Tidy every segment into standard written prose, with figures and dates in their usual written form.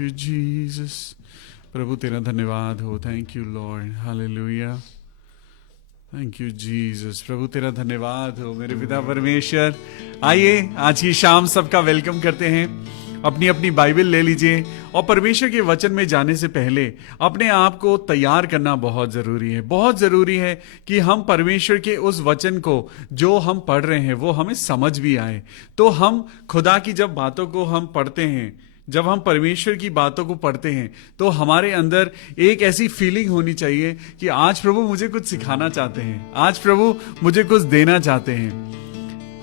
You Jesus. प्रभु तेरा धन्यवाद हो। Thank you lord, hallelujah. Thank you Jesus. प्रभु तेरा धन्यवाद हो मेरे पिता परमेश्वर। आइए आज की शाम सबका वेलकम करते हैं। अपनी अपनी बाइबल ले लीजिए और परमेश्वर के वचन में जाने से पहले अपने आप को तैयार करना बहुत जरूरी है। बहुत जरूरी है कि हम परमेश्वर के उस वचन को जो हम पढ़ रहे हैं वो हमें समझ भी आए। तो हम खुदा की जब बातों को हम पढ़ते हैं, जब हम परमेश्वर की बातों को पढ़ते हैं, तो हमारे अंदर एक ऐसी फीलिंग होनी चाहिए कि आज प्रभु मुझे कुछ सिखाना चाहते हैं, आज प्रभु मुझे कुछ देना चाहते हैं।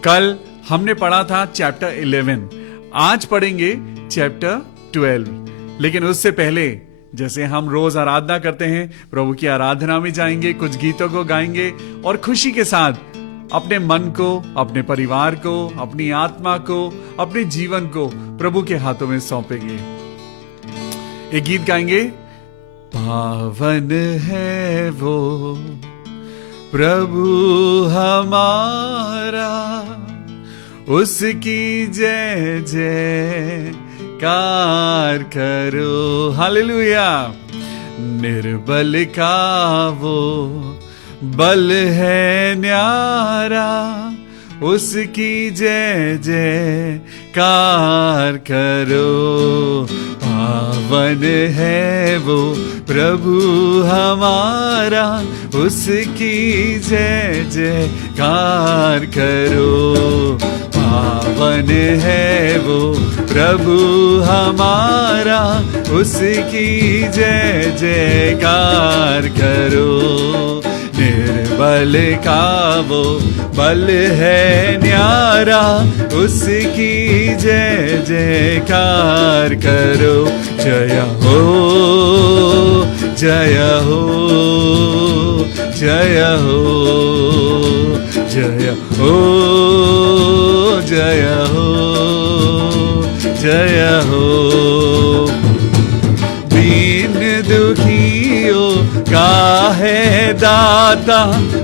कल हमने पढ़ा था चैप्टर 11, आज पढ़ेंगे चैप्टर 12। लेकिन उससे पहले जैसे हम रोज आराधना करते हैं, प्रभु की आराधना में जाएंगे, कुछ गीतों को गाएंगे और खुशी के साथ अपने मन को, अपने परिवार को, अपनी आत्मा को, अपने जीवन को प्रभु के हाथों में सौंपेंगे। एक गीत गाएंगे, पावन है वो प्रभु हमारा, उसकी जय जयकार करो। हालेलुया। निर्बल का वो बल है न्यारा, उसकी जय जयकार करो। पावन है वो प्रभु हमारा, उसकी जय जयकार करो। पावन है वो प्रभु हमारा, उसकी जय जयकार करो। निर्बल का वो बल है न्यारा, उसकी जय जयकार करो। जय हो, जय हो, जय हो, जय हो, जय हो, जय हो। दीन दुखियों का है दाता,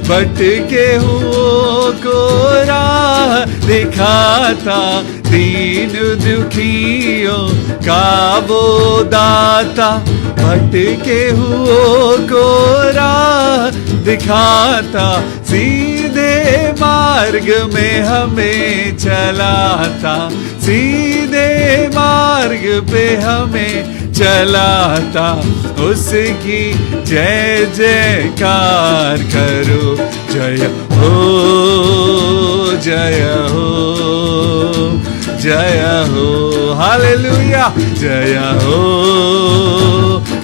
भटके हुओं को राह दिखाता। दीन दुखियों का वो दाता, भटके हुओं को राह दिखाता। सीधे मार्ग में हमें चलाता, सीधे मार्ग पे हमें चलाता। उसकी जय जयकार करो। जय हो, जय हो, जय हो। हालेलुया। जय हो,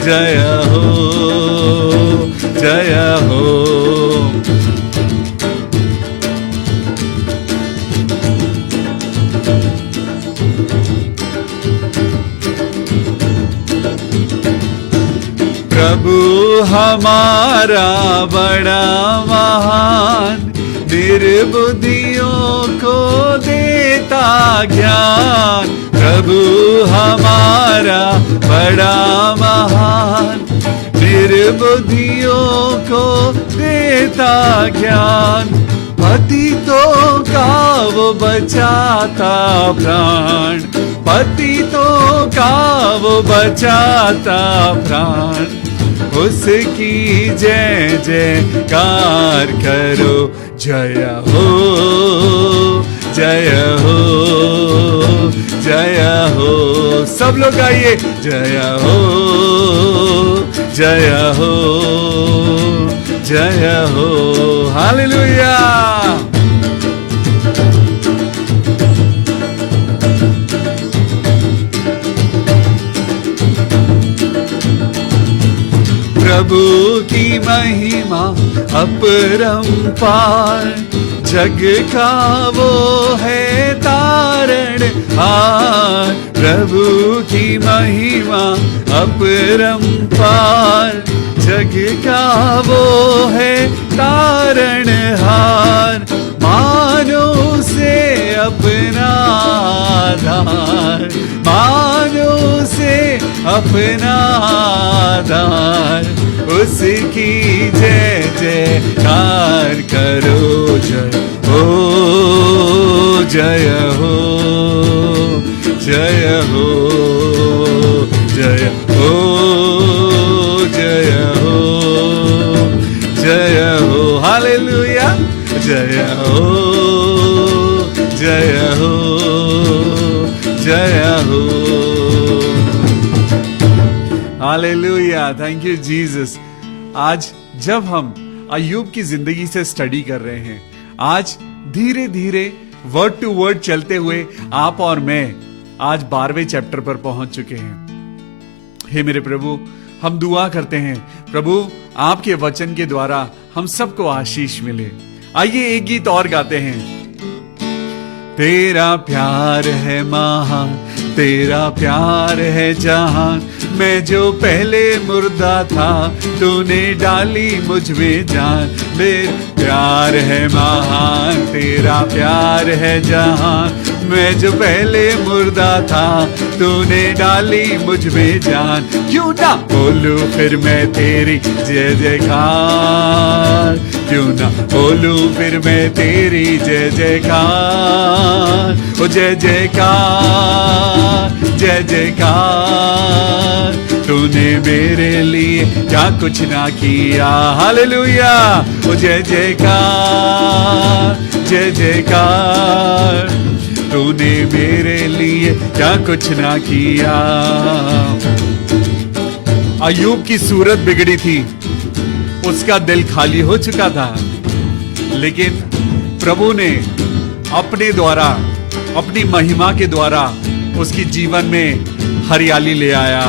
जय हो, जय हो। प्रभु हमारा बड़ा महान, निर्बुद्धियों को देता ज्ञान। प्रभु हमारा बड़ा महान, निर्बुद्धियों को देता ज्ञान। पतितों का वो बचाता प्राण, पतितों का वो बचाता प्राण। उसकी जय जयकार करो। जय हो, जय हो, जय हो। सब लोग गाइए, जय हो, जय हो, जय हो। हालेलुया। प्रभु की महिमा अपरंपार, जग का वो है तारण हार। प्रभु की महिमा अपरंपार, जग का वो है तारण हार। मानो से अपना आधार, मानो से अपना आधार। उसकी जय जयकार करो। जय हो, जय हो, जय हो, जय हालेलुया, थैंक यू जीसस। आज जब हम अय्यूब की जिंदगी से स्टडी कर रहे हैं, आज धीरे धीरे वर्ड टू वर्ड चलते हुए आप और मैं आज 12वें चैप्टर पर पहुंच चुके हैं। हे मेरे प्रभु, हम दुआ करते हैं प्रभु आपके वचन के द्वारा हम सबको आशीष मिले। आइए एक गीत और गाते हैं। तेरा प्यार है महान, तेरा प्यार है जहान, मैं जो पहले मुर्दा था तूने डाली मुझ में जान। तेरा प्यार है महान, तेरा प्यार है जहान, मैं जो पहले मुर्दा था तूने डाली मुझ में जान। क्यों ना बोलूं फिर मैं तेरी जय जयकार, क्यों ना बोलूं फिर मैं तेरी जय जयकार, ओ जय जयकार जय जयकार। तूने मेरे लिए क्या कुछ ना किया, हालेलुया, ओ जय जयकार जय जयकार। तूने मेरे लिए क्या कुछ ना किया। अय्यूब की सूरत बिगड़ी थी, उसका दिल खाली हो चुका था, लेकिन प्रभु ने अपने द्वारा, अपनी महिमा के द्वारा उसकी जीवन में हरियाली ले आया।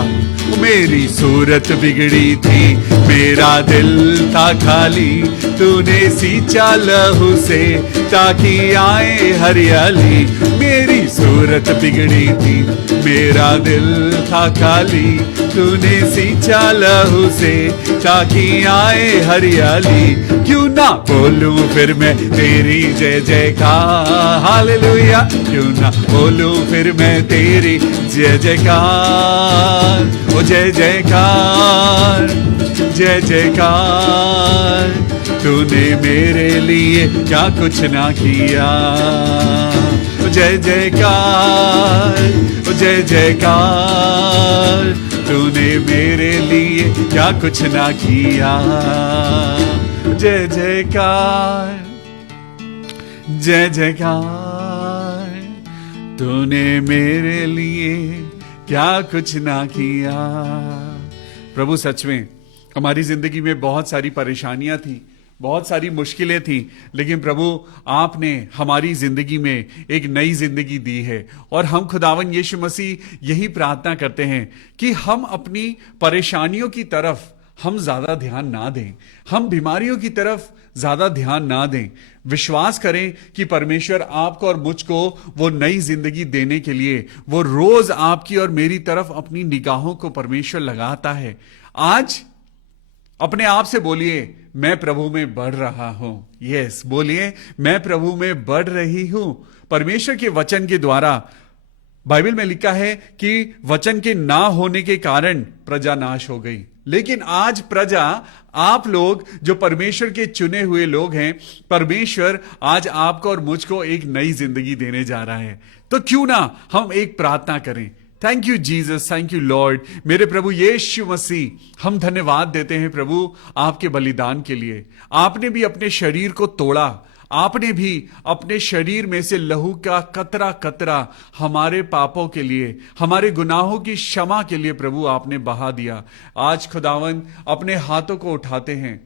मेरी सूरत बिगड़ी थी, मेरा दिल था खाली, तूने सींचा लहू से ताकि आए हरियाली। मेरी सूरत बिगड़ी थी, मेरा दिल था खाली, तूने सींचा लहू से ताकि आए हरियाली। क्यों ना बोलूं फिर मैं तेरी जय जयकार, हालेलुया, क्यों ना बोलूं फिर मैं तेरी जय जयकार, ओ जय जयकार जय जयकार। तूने मेरे लिए क्या कुछ ना किया, ओ जय जयकार ओ जय जयकार। तूने मेरे लिए क्या कुछ ना किया, जय जयकार जय जयकार। तूने मेरे लिए क्या कुछ ना किया। प्रभु सच में हमारी जिंदगी में बहुत सारी परेशानियां थी, बहुत सारी मुश्किलें थी, लेकिन प्रभु आपने हमारी जिंदगी में एक नई जिंदगी दी है। और हम खुदावन यीशु मसीह यही प्रार्थना करते हैं कि हम अपनी परेशानियों की तरफ हम ज्यादा ध्यान ना दें, हम बीमारियों की तरफ ज्यादा ध्यान ना दें। विश्वास करें कि परमेश्वर आपको और मुझको वो नई जिंदगी देने के लिए वो रोज आपकी और मेरी तरफ अपनी निगाहों को परमेश्वर लगाता है। आज अपने आप से बोलिए, मैं प्रभु में बढ़ रहा हूं। यस, बोलिए, मैं प्रभु में बढ़ रही हूं। परमेश्वर के वचन के द्वारा बाइबल में लिखा है कि वचन के ना होने के कारण प्रजा नाश हो गई, लेकिन आज प्रजा, आप लोग जो परमेश्वर के चुने हुए लोग हैं, परमेश्वर आज आपको और मुझको एक नई जिंदगी देने जा रहा है। तो क्यों ना हम एक प्रार्थना करें। Thank you Jesus, thank you Lord. मेरे प्रभु यीशु मसीह, हम धन्यवाद देते हैं प्रभु आपके बलिदान के लिए। आपने भी अपने शरीर को तोड़ा, आपने भी अपने शरीर में से लहू का कतरा कतरा हमारे पापों के लिए, हमारे गुनाहों की क्षमा के लिए प्रभु आपने बहा दिया। आज खुदावन अपने हाथों को उठाते हैं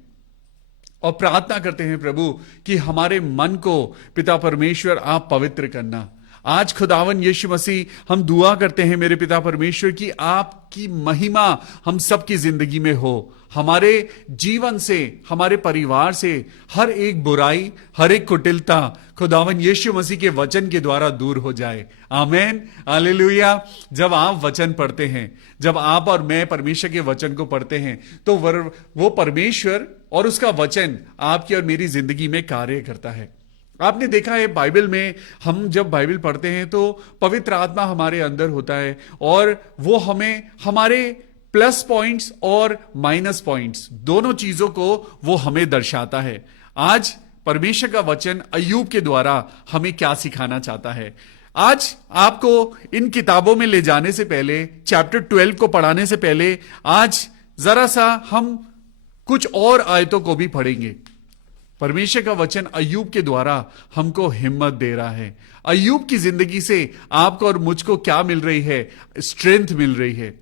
और प्रार्थना करते हैं प्रभु कि हमारे मन को पिता परमेश्वर आप पवित्र करना। आज खुदावन यीशु मसीह, हम दुआ करते हैं मेरे पिता परमेश्वर की आपकी महिमा हम सबकी जिंदगी में हो। हमारे जीवन से, हमारे परिवार से हर एक बुराई, हर एक कुटिलता खुदावन यीशु मसीह के वचन के द्वारा दूर हो जाए। आमेन, हालेलुया। जब आप वचन पढ़ते हैं, जब आप और मैं परमेश्वर के वचन को पढ़ते हैं, तो वो परमेश्वर और उसका वचन आपकी और मेरी जिंदगी में कार्य करता है। आपने देखा है बाइबल में, हम जब बाइबल पढ़ते हैं तो पवित्र आत्मा हमारे अंदर होता है और वो हमें हमारे प्लस पॉइंट्स और माइनस पॉइंट्स दोनों चीजों को वो हमें दर्शाता है। आज परमेश्वर का वचन अय्यूब के द्वारा हमें क्या सिखाना चाहता है। आज आपको इन किताबों में ले जाने से पहले, चैप्टर 12 को पढ़ाने से पहले, आज जरा सा हम कुछ और आयतों को भी पढ़ेंगे। परमेश्वर का वचन अय्यूब के द्वारा हमको हिम्मत दे रहा है। अय्यूब की जिंदगी से आपको और मुझको क्या मिल रही है? स्ट्रेंथ मिल रही है।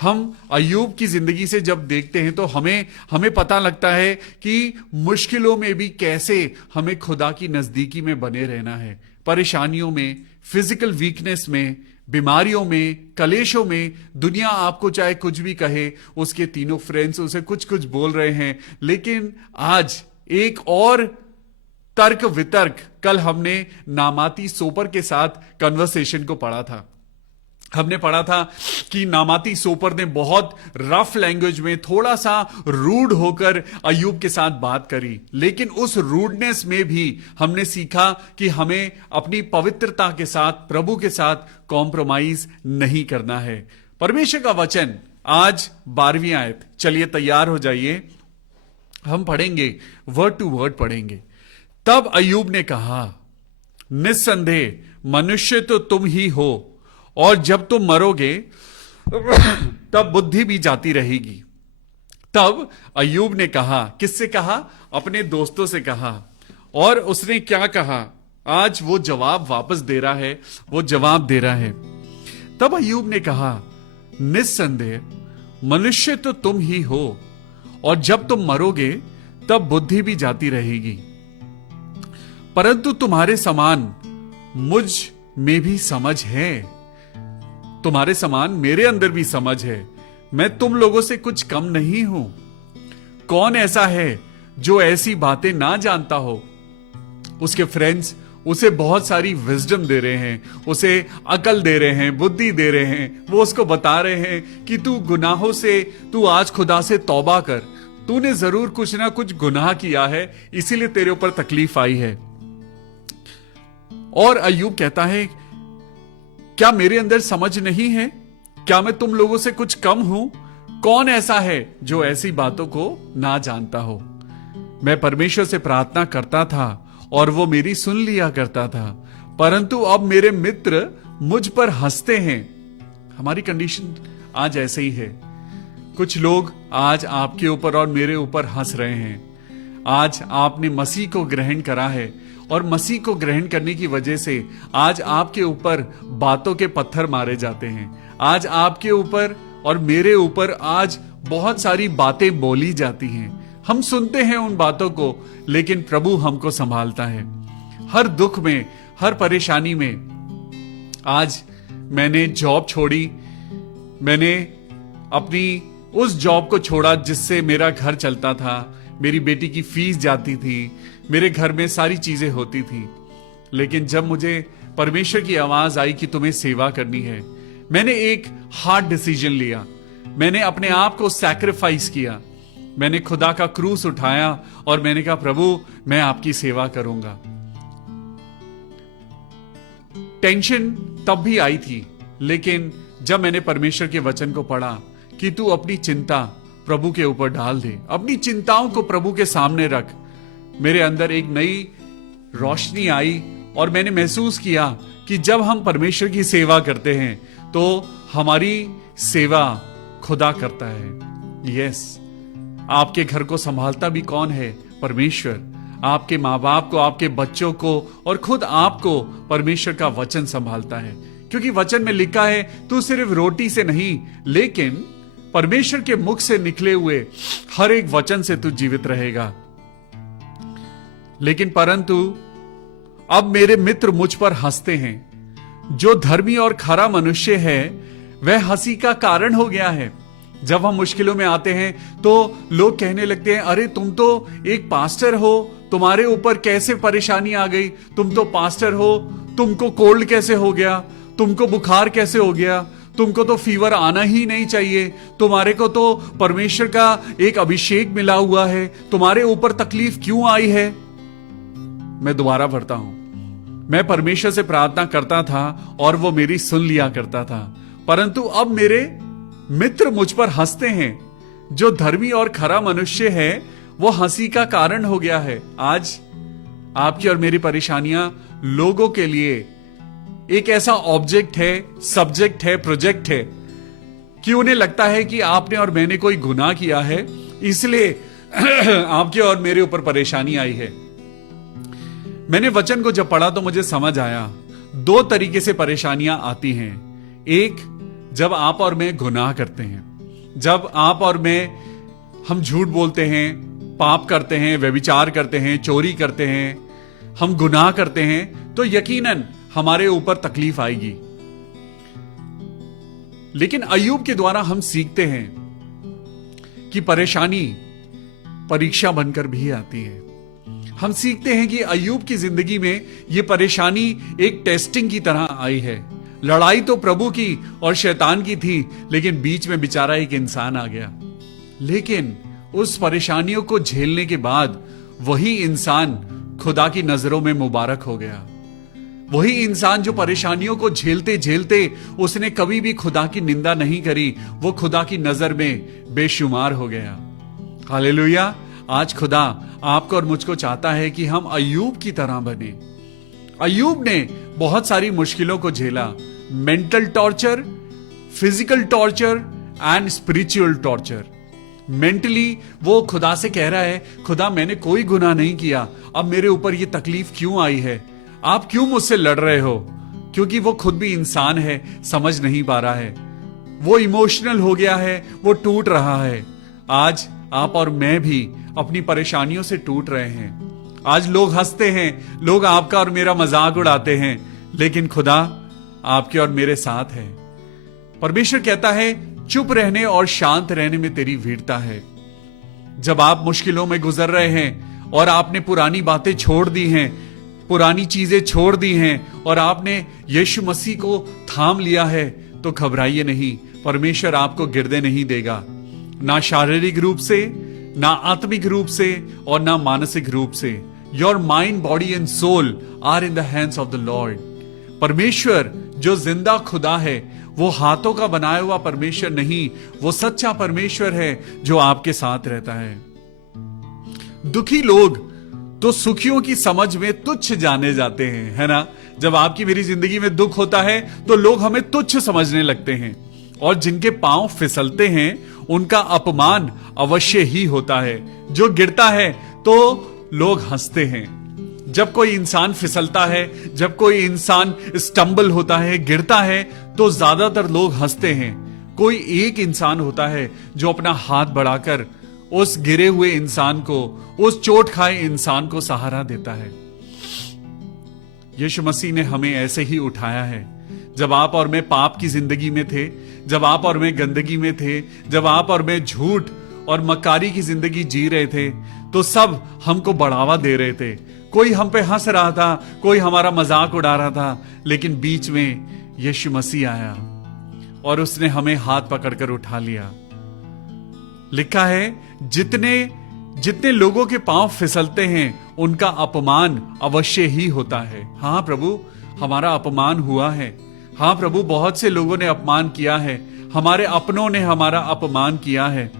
हम अय्यूब की जिंदगी से जब देखते हैं तो हमें पता लगता है कि मुश्किलों में भी कैसे हमें खुदा की नजदीकी में बने रहना है। परेशानियों में, फिजिकल वीकनेस में, बीमारियों में, कलेशों में, दुनिया आपको चाहे कुछ भी कहे, उसके तीनों फ्रेंड्स उसे कुछ कुछ बोल रहे हैं, लेकिन आज एक और तर्क वितर्क, कल हमने नामाती सोपर के साथ कन्वर्सेशन को पढ़ा था। हमने पढ़ा था कि नामाती सोपर ने बहुत रफ लैंग्वेज में, थोड़ा सा रूड होकर अय्यूब के साथ बात करी, लेकिन उस रूडनेस में भी हमने सीखा कि हमें अपनी पवित्रता के साथ, प्रभु के साथ कॉम्प्रोमाइज नहीं करना है। परमेश्वर का वचन आज 12वीं आयत, चलिए तैयार हो जाइए, हम पढ़ेंगे, वर्ड टू वर्ड पढ़ेंगे। तब अय्यूब ने कहा, निस्संदेह मनुष्य तो तुम ही हो, और जब तुम मरोगे तब बुद्धि भी जाती रहेगी। तब अय्यूब ने कहा, किससे कहा? अपने दोस्तों से कहा। और उसने क्या कहा? आज वो जवाब वापस दे रहा है, वो जवाब दे रहा है। तब अय्यूब ने कहा, निस्संदेह मनुष्य तो तुम ही हो, और जब तुम मरोगे तब बुद्धि भी जाती रहेगी, परंतु तुम्हारे समान मुझ में भी समझ है, तुम्हारे समान मेरे अंदर भी समझ है, मैं तुम लोगों से कुछ कम नहीं हूं। कौन ऐसा है जो ऐसी बातें ना जानता हो? उसके फ्रेंड्स उसे बहुत सारी विजडम दे रहे हैं, उसे अकल दे रहे हैं, बुद्धि दे रहे हैं। वो उसको बता रहे हैं कि तू गुनाहों से, तू आज खुदा से तौबा कर, तूने जरूर कुछ ना कुछ गुनाह किया है, इसीलिए तेरे ऊपर तकलीफ आई है। और अय्यूब कहता है, क्या मेरे अंदर समझ नहीं है? क्या मैं तुम लोगों से कुछ कम हूं? कौन ऐसा है जो ऐसी बातों को ना जानता हो? मैं परमेश्वर से प्रार्थना करता था और वो मेरी सुन लिया करता था, परंतु अब मेरे मित्र मुझ पर हंसते हैं। हमारी कंडीशन आज ऐसे ही है। कुछ लोग आज आपके ऊपर और मेरे ऊपर हंस रहे हैं। आज आपने मसीह को ग्रहण करा है, और मसीह को ग्रहण करने की वजह से आज आपके ऊपर बातों के पत्थर मारे जाते हैं। आज आपके ऊपर और मेरे ऊपर आज बहुत सारी बातें बोली जाती हैं। हम सुनते हैं उन बातों को, लेकिन प्रभु हमको संभालता है। हर दुख में, हर परेशानी में। आज मैंने जॉब छोड़ी, मैंने अपनी उस जॉब को छोड़ा जिससे मेरा घर चलता था, मेरी बेटी की फीस जाती थी, मेरे घर में सारी चीजें होती थी। लेकिन जब मुझे परमेश्वर की आवाज आई कि तुम्हें सेवा करनी है, मैंने एक हार्ड डिसीजन लिया। मैंने अपने आप को सैक्रिफाइस किया। मैंने खुदा का क्रूस उठाया और मैंने कहा, प्रभु मैं आपकी सेवा करूंगा। टेंशन तब भी आई थी, लेकिन जब मैंने परमेश्वर के वचन को पढ़ा कि तू अपनी चिंता प्रभु के ऊपर डाल दे, अपनी चिंताओं को प्रभु के सामने रख, मेरे अंदर एक नई रोशनी आई और मैंने महसूस किया कि जब हम परमेश्वर की सेवा करते हैं तो हमारी सेवा खुदा करता है। यस, आपके घर को संभालता भी कौन है? परमेश्वर। आपके माँ बाप को, आपके बच्चों को और खुद आपको परमेश्वर का वचन संभालता है, क्योंकि वचन में लिखा है, तू सिर्फ रोटी से नहीं लेकिन परमेश्वर के मुख से निकले हुए हर एक वचन से तू जीवित रहेगा। लेकिन परंतु अब मेरे मित्र मुझ पर हंसते हैं। जो धर्मी और खरा मनुष्य है वह हंसी का कारण हो गया है। जब हम मुश्किलों में आते हैं तो लोग कहने लगते हैं, अरे तुम तो एक पास्टर हो, तुम्हारे ऊपर कैसे परेशानी आ गई? तुम तो पास्टर हो, तुमको कोल्ड कैसे हो गया? तुमको बुखार कैसे हो गया? तुमको तो फीवर आना ही नहीं चाहिए, तुम्हारे को तो परमेश्वर का एक अभिषेक मिला हुआ है, तुम्हारे ऊपर तकलीफ क्यों आई है? मैं दोबारा पढ़ता हूं, मैं परमेश्वर से प्रार्थना करता था और वो मेरी सुन लिया करता था, परंतु अब मेरे मित्र मुझ पर हंसते हैं। जो धर्मी और खरा मनुष्य है वो हंसी का कारण हो गया है। आज आपकी और मेरी परेशानियां लोगों के लिए एक ऐसा ऑब्जेक्ट है, सब्जेक्ट है, प्रोजेक्ट है कि उन्हें लगता है कि आपने और मैंने कोई गुनाह किया है, इसलिए आपके और मेरे ऊपर परेशानी आई है। मैंने वचन को जब पढ़ा तो मुझे समझ आया, दो तरीके से परेशानियां आती हैं। एक, जब आप और मैं गुनाह करते हैं, जब आप और मैं हम झूठ बोलते हैं, पाप करते हैं, व्यभिचार करते हैं, चोरी करते हैं, हम गुनाह करते हैं, तो यकीनन हमारे ऊपर तकलीफ आएगी। लेकिन अय्यूब के द्वारा हम सीखते हैं कि परेशानी परीक्षा बनकर भी आती है। हम सीखते हैं कि अय्यूब की जिंदगी में यह परेशानी एक टेस्टिंग की तरह आई है। लड़ाई तो प्रभु की और शैतान की थी, लेकिन बीच में बेचारा एक इंसान आ गया। लेकिन उस परेशानियों को झेलने के बाद वही इंसान खुदा की नजरों में मुबारक हो गया। वही इंसान जो परेशानियों को झेलते झेलते उसने कभी भी खुदा की निंदा नहीं करी, वो खुदा की नजर में बेशुमार हो गया। हालेलुया। आज खुदा आपको और मुझको चाहता है कि हम अय्यूब की तरह बने। अय्यूब ने बहुत सारी मुश्किलों को झेला, mental torture, physical torture and spiritual torture. Mentally वो खुदा से कह रहा है, खुदा मैंने कोई गुनाह नहीं किया, अब मेरे ऊपर ये तकलीफ क्यों आई है, आप क्यों मुझसे लड़ रहे हो? क्योंकि वो खुद भी इंसान है, समझ नहीं पा रहा है, वो इमोशनल हो गया है, वो टूट रहा है। आज आप और मैं भी अपनी परेशानियों से टूट रहे हैं। आज लोग हंसते हैं, लोग आपका और मेरा मजाक उड़ाते हैं, लेकिन खुदा आपके और मेरे साथ है। परमेश्वर कहता है, चुप रहने और शांत रहने में तेरी वीरता है। जब आप मुश्किलों में गुजर रहे हैं और आपने पुरानी बातें छोड़ दी हैं, पुरानी चीजें छोड़ दी हैं और आपने यीशु मसीह को थाम लिया है, तो घबराइए नहीं, परमेश्वर आपको गिरने नहीं देगा, ना शारीरिक रूप से, ना आत्मिक रूप से और ना मानसिक रूप से। Your mind, body and soul are in the hands of the Lord. परमेश्वर जो जिंदा खुदा है, वो हाथों का बनाया हुआ परमेश्वर नहीं, वो सच्चा परमेश्वर है जो आपके साथ रहता है। दुखी लोग तो सुखियों की समझ में तुच्छ जाने जाते हैं, है ना? जब आपकी मेरी जिंदगी में दुख होता है तो लोग हमें तुच्छ समझने लगते हैं, और जिनके पांव फिसलते हैं उनका अपमान अवश्य ही होता है। जो गिरता है तो लोग हंसते हैं। जब कोई इंसान फिसलता है, जब कोई इंसान स्टंबल होता है, गिरता है, तो ज्यादातर लोग हंसते हैं। कोई एक इंसान होता है जो अपना हाथ बढ़ाकर उस गिरे हुए इंसान को, उस चोट खाए इंसान को सहारा देता है। यीशु मसीह ने हमें ऐसे ही उठाया है। जब आप और मैं पाप की जिंदगी में थे, जब आप और मैं गंदगी में थे, जब आप और मैं झूठ और मक्कारी की जिंदगी जी रहे थे, तो सब हमको बढ़ावा दे रहे थे। कोई हम पे हंस रहा था, कोई हमारा मजाक उड़ा रहा था, लेकिन बीच में यीशु मसीह आया और उसने हमें हाथ पकड़कर उठा लिया। लिखा है, जितने लोगों के पांव फिसलते हैं उनका अपमान अवश्य ही होता है। हाँ प्रभु, हमारा अपमान हुआ है। हाँ प्रभु, बहुत से लोगों ने अपमान किया है, हमारे अपनों ने हमारा अपमान किया है।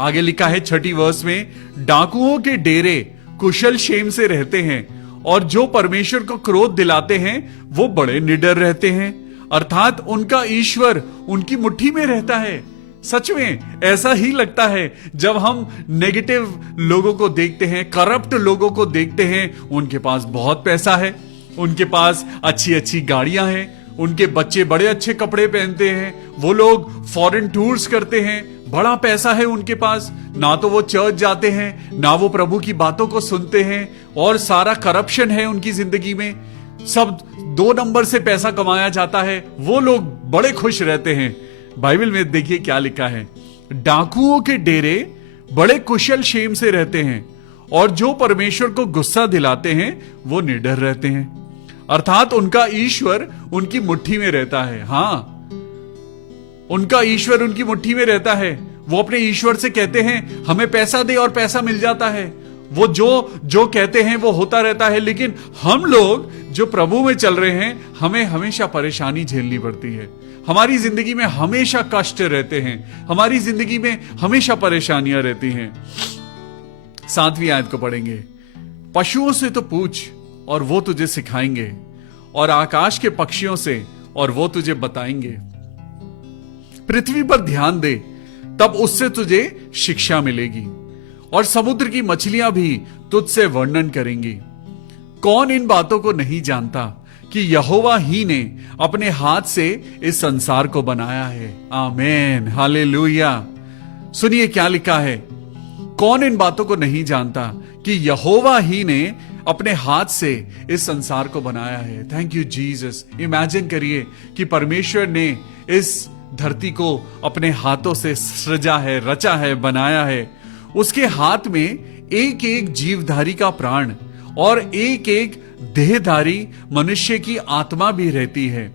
आगे लिखा है 6 वर्ष में, डाकुओं के डेरे कुशल क्षेम से रहते हैं और जो परमेश्वर को क्रोध दिलाते हैं वो बड़े निडर रहते हैं, अर्थात उनका ईश्वर उनकी मुट्ठी में रहता है। सच में ऐसा ही लगता है जब हम नेगेटिव लोगों को देखते हैं, करप्ट लोगों को देखते हैं। उनके पास बहुत पैसा है, उनके पास अच्छी अच्छी गाड़ियां हैं, उनके बच्चे बड़े अच्छे कपड़े पहनते हैं, वो लोग फॉरेन टूर्स करते हैं, बड़ा पैसा है उनके पास। ना तो वो चर्च जाते हैं, ना वो प्रभु की बातों को सुनते हैं, और सारा करप्शन है उनकी जिंदगी में। सब 2 नंबर से पैसा कमाया जाता है, वो लोग बड़े खुश रहते हैं। बाइबल में देखिए क्या लिखा है, डाकुओं के डेरे बड़े कुशल क्षेम से रहते हैं और जो परमेश्वर को गुस्सा दिलाते हैं वो निडर रहते हैं, अर्थात उनका ईश्वर उनकी मुट्ठी में रहता है। हाँ, उनका ईश्वर उनकी मुट्ठी में रहता है। वो अपने ईश्वर से कहते हैं हमें पैसा दे और पैसा मिल जाता है। वो जो कहते हैं वो होता रहता है। लेकिन हम लोग जो प्रभु में चल रहे हैं, हमें हमेशा परेशानी झेलनी पड़ती है। हमारी जिंदगी में हमेशा कष्ट रहते हैं, हमारी जिंदगी में हमेशा परेशानियां रहती हैं। 7वीं आयत को पढ़ेंगे, पशुओं से तो पूछ और वो तुझे सिखाएंगे, और आकाश के पक्षियों से और वो तुझे बताएंगे। पृथ्वी पर ध्यान दे, तब उससे तुझे शिक्षा मिलेगी, और समुद्र की मछलियां भी तुझसे वर्णन करेंगी। कौन इन बातों को नहीं जानता कि यहोवा ही ने अपने हाथ से इस संसार को बनाया है। आमीन, हालेलुया। सुनिए क्या लिखा है, कौन इन बातों को नहीं जानता कि यहोवा ही ने अपने हाथ से इस संसार को बनाया है। Thank you Jesus. इमेजिन करिए कि परमेश्वर ने इस धरती को अपने हाथों से सृजा है, रचा है, बनाया है। उसके हाथ में एक एक जीवधारी का प्राण और एक एक देहधारी मनुष्य की आत्मा भी रहती है।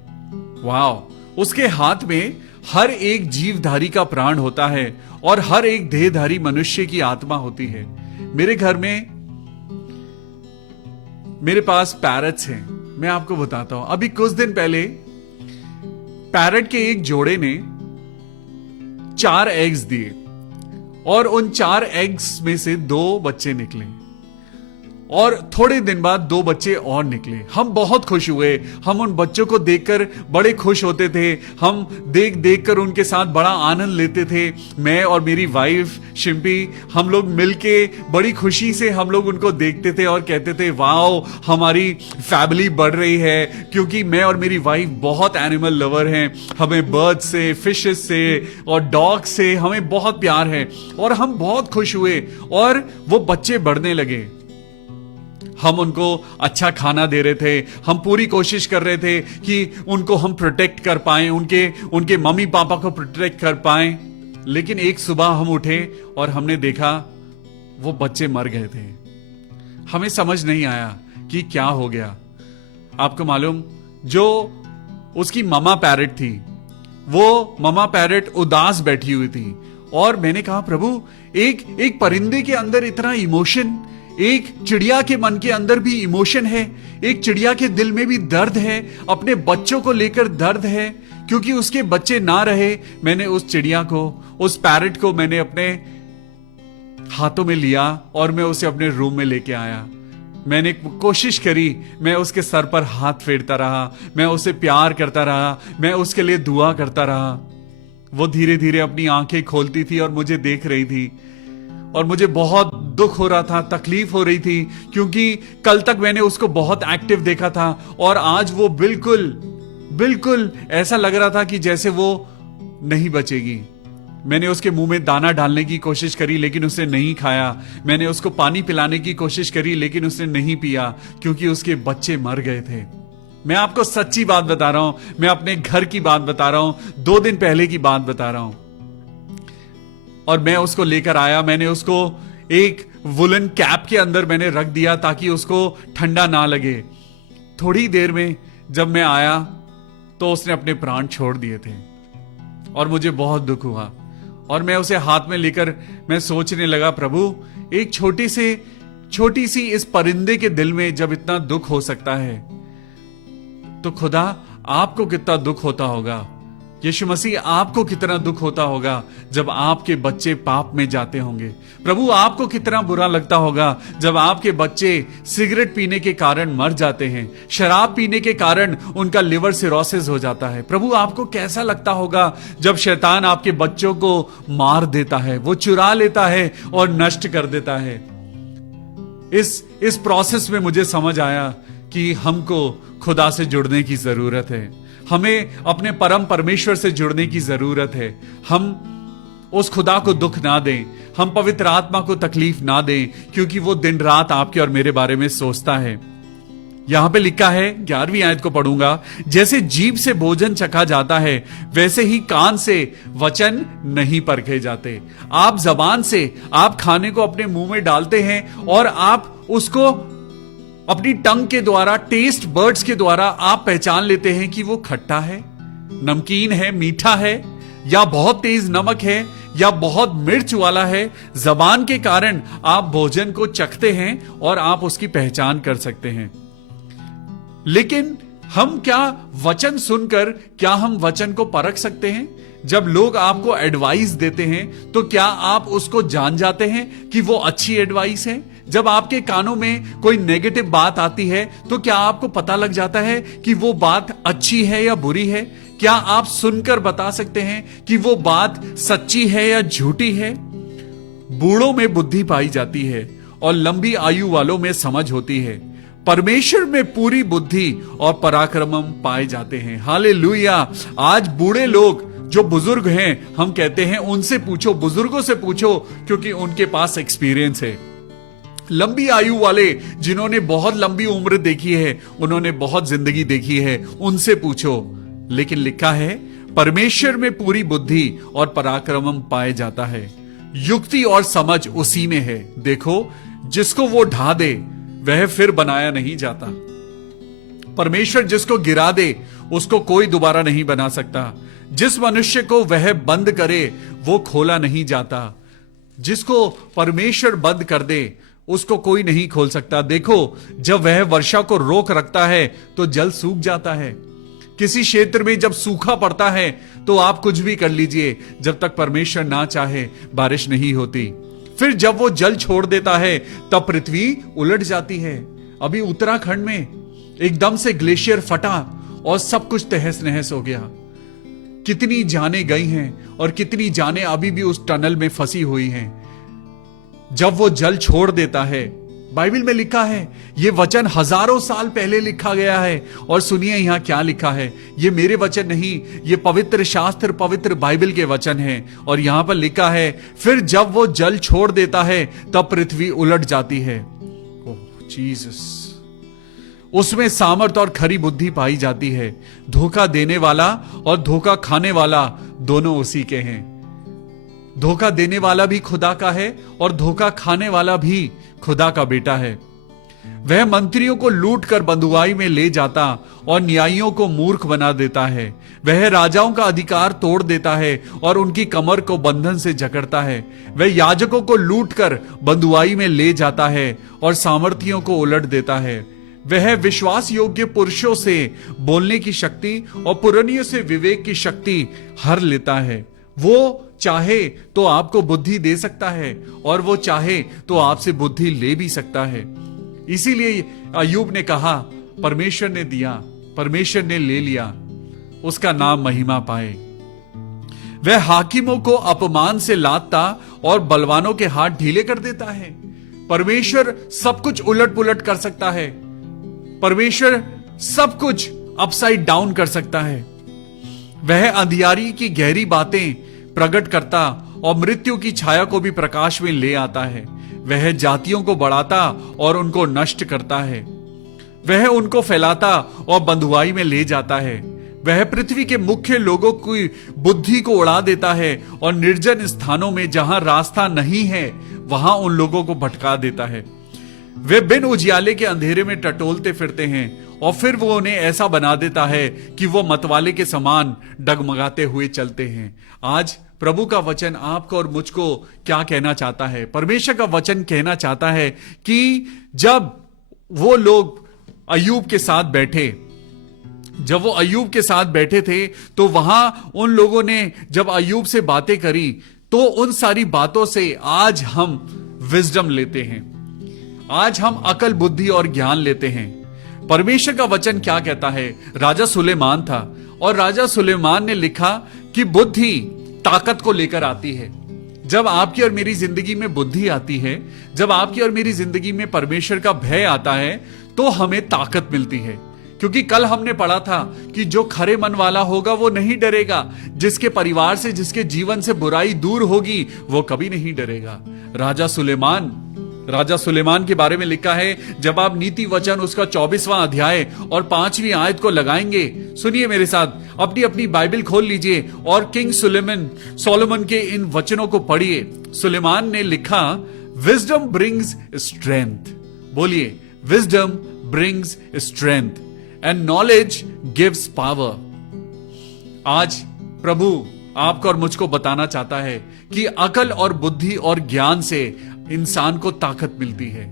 वाह, उसके हाथ में हर एक जीवधारी का प्राण होता है और हर एक देहधारी मनुष्य की आत्मा होती है। मेरे घर में मेरे पास पैरट्स हैं। मैं आपको बताता हूं, अभी कुछ दिन पहले पैरट के एक जोड़े ने 4 एग्स दिए और उन 4 एग्स में से 2 बच्चे निकले और थोड़े दिन बाद 2 बच्चे और निकले। हम बहुत खुश हुए। हम उन बच्चों को देखकर बड़े खुश होते थे। हम देख देख कर उनके साथ बड़ा आनंद लेते थे। मैं और मेरी वाइफ शिम्पी, हम लोग मिलके बड़ी खुशी से हम लोग उनको देखते थे और कहते थे वाओ, हमारी फैमिली बढ़ रही है। क्योंकि मैं और मेरी वाइफ बहुत एनिमल लवर हैं। हमें बर्ड से, फिशेस से और डॉग से हमें बहुत प्यार है और हम बहुत खुश हुए और वो बच्चे बढ़ने लगे। हम उनको अच्छा खाना दे रहे थे। हम पूरी कोशिश कर रहे थे कि उनको हम प्रोटेक्ट कर पाएं, उनके मम्मी पापा को प्रोटेक्ट कर पाएं। लेकिन एक सुबह हम उठे और हमने देखा वो बच्चे मर गए थे। हमें समझ नहीं आया कि क्या हो गया। आपको मालूम, जो उसकी ममा पैरट थी, वो ममा पैरट उदास बैठी हुई थी और मैंने कहा प्रभु, एक परिंदे के अंदर इतना इमोशन, एक चिड़िया के मन के अंदर भी इमोशन है, एक चिड़िया के दिल में भी दर्द है, अपने बच्चों को लेकर दर्द है क्योंकि उसके बच्चे ना रहे। मैंने उस चिड़िया को, उस पैरट को मैंने अपने हाथों में लिया और मैं उसे अपने रूम में लेके आया। मैंने कोशिश करी, मैं उसके सर पर हाथ फेरता रहा, मैं उसे प्यार करता रहा, मैं उसके लिए दुआ करता रहा। वो धीरे धीरे अपनी आंखें खोलती थी और मुझे देख रही थी और मुझे बहुत दुख हो रहा था, तकलीफ हो रही थी क्योंकि कल तक मैंने उसको बहुत एक्टिव देखा था और आज वो बिल्कुल ऐसा लग रहा था कि जैसे वो नहीं बचेगी। मैंने उसके मुंह में दाना डालने की कोशिश करी लेकिन उसने नहीं खाया। मैंने उसको पानी पिलाने की कोशिश करी लेकिन उसने नहीं पिया क्योंकि उसके बच्चे मर गए थे। मैं आपको सच्ची बात बता रहा हूं, मैं अपने घर की बात बता रहा हूं, 2 दिन पहले की बात बता रहा हूं। और मैं उसको लेकर आया। मैंने उसको एक वुलन कैप के अंदर मैंने रख दिया ताकि उसको ठंडा ना लगे। थोड़ी देर में जब मैं आया तो उसने अपने प्राण छोड़ दिए थे और मुझे बहुत दुख हुआ और मैं उसे हाथ में लेकर मैं सोचने लगा, प्रभु, एक छोटी सी इस परिंदे के दिल में जब इतना दुख हो सकता है तो खुदा आपको कितना दुख होता होगा। यीशु मसीह, आपको कितना दुख होता होगा जब आपके बच्चे पाप में जाते होंगे। प्रभु, आपको कितना बुरा लगता होगा जब आपके बच्चे सिगरेट पीने के कारण मर जाते हैं, शराब पीने के कारण उनका लिवर सिरोसिस हो जाता है। प्रभु, आपको कैसा लगता होगा जब शैतान आपके बच्चों को मार देता है, वो चुरा लेता है और नष्ट कर देता है। इस प्रोसेस में मुझे समझ आया कि हमको खुदा से जुड़ने की जरूरत है। हमें अपने परम परमेश्वर से जुड़ने की जरूरत है। हम उस खुदा को दुख ना दें, हम पवित्र आत्मा को तकलीफ ना दें क्योंकि वो दिन रात आपके और मेरे बारे में सोचता है। यहां पे लिखा है, 11वीं आयत को पढ़ूंगा, जैसे जीभ से भोजन चखा जाता है वैसे ही कान से वचन नहीं परखे जाते। आप जबान से आप खाने को अपने मुंह में डालते हैं और आप उसको अपनी टंग के द्वारा, टेस्ट बर्ड्स के द्वारा आप पहचान लेते हैं कि वो खट्टा है, नमकीन है, मीठा है या बहुत तेज नमक है या बहुत मिर्च वाला है। जबान के कारण आप भोजन को चखते हैं और आप उसकी पहचान कर सकते हैं। लेकिन हम क्या वचन सुनकर क्या हम वचन को परख सकते हैं? जब लोग आपको एडवाइस देते हैं तो क्या आप उसको जान जाते हैं कि वो अच्छी एडवाइस है? जब आपके कानों में कोई नेगेटिव बात आती है तो क्या आपको पता लग जाता है कि वो बात अच्छी है या बुरी है? क्या आप सुनकर बता सकते हैं कि वो बात सच्ची है या झूठी है? बूढ़ों में बुद्धि पाई जाती है और लंबी आयु वालों में समझ होती है, परमेश्वर में पूरी बुद्धि और पराक्रम पाए जाते हैं। हालेलुया। आज बूढ़े लोग जो बुजुर्ग हैं, हम कहते हैं उनसे पूछो, बुजुर्गों से पूछो, क्योंकि उनके पास एक्सपीरियंस है। लंबी आयु वाले जिन्होंने बहुत लंबी उम्र देखी है, उन्होंने बहुत जिंदगी देखी है, उनसे पूछो। लेकिन लिखा है परमेश्वर में पूरी बुद्धि और पराक्रम पाए जाता है, युक्ति और समझ उसी में है। देखो, जिसको वो ढा दे वह फिर बनाया नहीं जाता। परमेश्वर जिसको गिरा दे उसको कोई दोबारा नहीं बना सकता। जिस मनुष्य को वह बंद करे वो खोला नहीं जाता। जिसको परमेश्वर बंद कर दे उसको कोई नहीं खोल सकता। देखो, जब वह वर्षा को रोक रखता है तो जल सूख जाता है। किसी क्षेत्र में जब सूखा पड़ता है तो आप कुछ भी कर लीजिए, जब तक परमेश्वर ना चाहे बारिश नहीं होती। फिर जब वो जल छोड़ देता है तब पृथ्वी उलट जाती है। अभी उत्तराखंड में एकदम से ग्लेशियर फटा और सब कुछ तहस नहस हो गया। कितनी जाने गई हैं और कितनी जाने अभी भी उस टनल में फंसी हुई हैं। जब वो जल छोड़ देता है, बाइबल में लिखा है, ये वचन हजारों साल पहले लिखा गया है। और सुनिए यहां क्या लिखा है। ये मेरे वचन नहीं, ये पवित्र शास्त्र, पवित्र बाइबल के वचन हैं। और यहां पर लिखा है, फिर जब वो जल छोड़ देता है तब पृथ्वी उलट जाती है। ओह जीसस। उसमें सामर्थ और खरी बुद्धि पाई जाती है। धोखा देने वाला और धोखा खाने वाला दोनों उसी के हैं। धोखा देने वाला भी खुदा का है और धोखा खाने वाला भी खुदा का बेटा है। वह मंत्रियों को लूट कर बंधुआई में ले जाता और न्यायियों को मूर्ख बना देता है। वह राजाओं का अधिकार तोड़ देता है और उनकी कमर को बंधन से जकड़ता है। वह याजकों को लूट कर बंधुआई में ले जाता है और सामर्थियों को उलट देता है। वह विश्वास योग्य पुरुषों से बोलने की शक्ति और पुरानियों से विवेक की शक्ति हर लेता है। वो चाहे तो आपको बुद्धि दे सकता है और वो चाहे तो आपसे बुद्धि ले भी सकता है। इसीलिए अय्यूब ने कहा, परमेश्वर ने दिया, परमेश्वर ने ले लिया, उसका नाम महिमा पाए। वह हाकिमों को अपमान से लादता और बलवानों के हाथ ढीले कर देता है। परमेश्वर सब कुछ उलट पुलट कर सकता है। परमेश्वर सब कुछ अपसाइड डाउन कर सकता है। वह अंधियारी की गहरी बातें प्रकट करता और मृत्यु की छाया को भी प्रकाश में ले आता है। वह जातियों को बढ़ाता और उनको नष्ट करता है। वह उनको फैलाता और बंधुआई में ले जाता है। वह पृथ्वी के मुख्य लोगों की बुद्धि को उड़ा देता है और निर्जन स्थानों में जहां रास्ता नहीं है वहां उन लोगों को भटका देता है। वे बिन उजियाले के अंधेरे में टटोलते फिरते हैं और फिर वो उन्हें ऐसा बना देता है कि वो मतवाले के समान डगमगाते हुए चलते हैं। आज प्रभु का वचन आपको और मुझको क्या कहना चाहता है? परमेश्वर का वचन कहना चाहता है कि जब वो लोग अय्यूब के साथ बैठे, जब वो अय्यूब के साथ बैठे थे तो वहां उन लोगों ने जब अय्यूब से बातें करी तो उन सारी बातों से आज हम विजडम लेते हैं। आज हम अकल, बुद्धि और ज्ञान लेते हैं। परमेश्वर का वचन क्या कहता है? राजा सुलेमान था और राजा सुलेमान ने लिखा कि बुद्धि ताकत को लेकर आती है। जब आपकी और मेरी जिंदगी में बुद्धि आती है, जब आपकी और मेरी जिंदगी में परमेश्वर का भय आता है तो हमें ताकत मिलती है। क्योंकि कल हमने पढ़ा था कि जो खरे मन वाला होगा वो नहीं डरेगा। जिसके परिवार से, जिसके जीवन से बुराई दूर होगी वो कभी नहीं डरेगा। राजा सुलेमान के बारे में लिखा है, जब आप नीति वचन उसका 24वां अध्याय और 5वीं आयत को लगाएंगे, सुनिए मेरे साथ, अपनी अपनी बाइबल खोल लीजिए और किंग सोलोमन के इन वचनों को पढ़िए। सुलेमान ने लिखा, विजडम ब्रिंग्स स्ट्रेंथ। बोलिए, wisdom brings strength and knowledge gives power. आज प्रभु आपको और मुझको बताना चाहता है कि अकल और बुद्धि और ज्ञान से इंसान को ताकत मिलती है।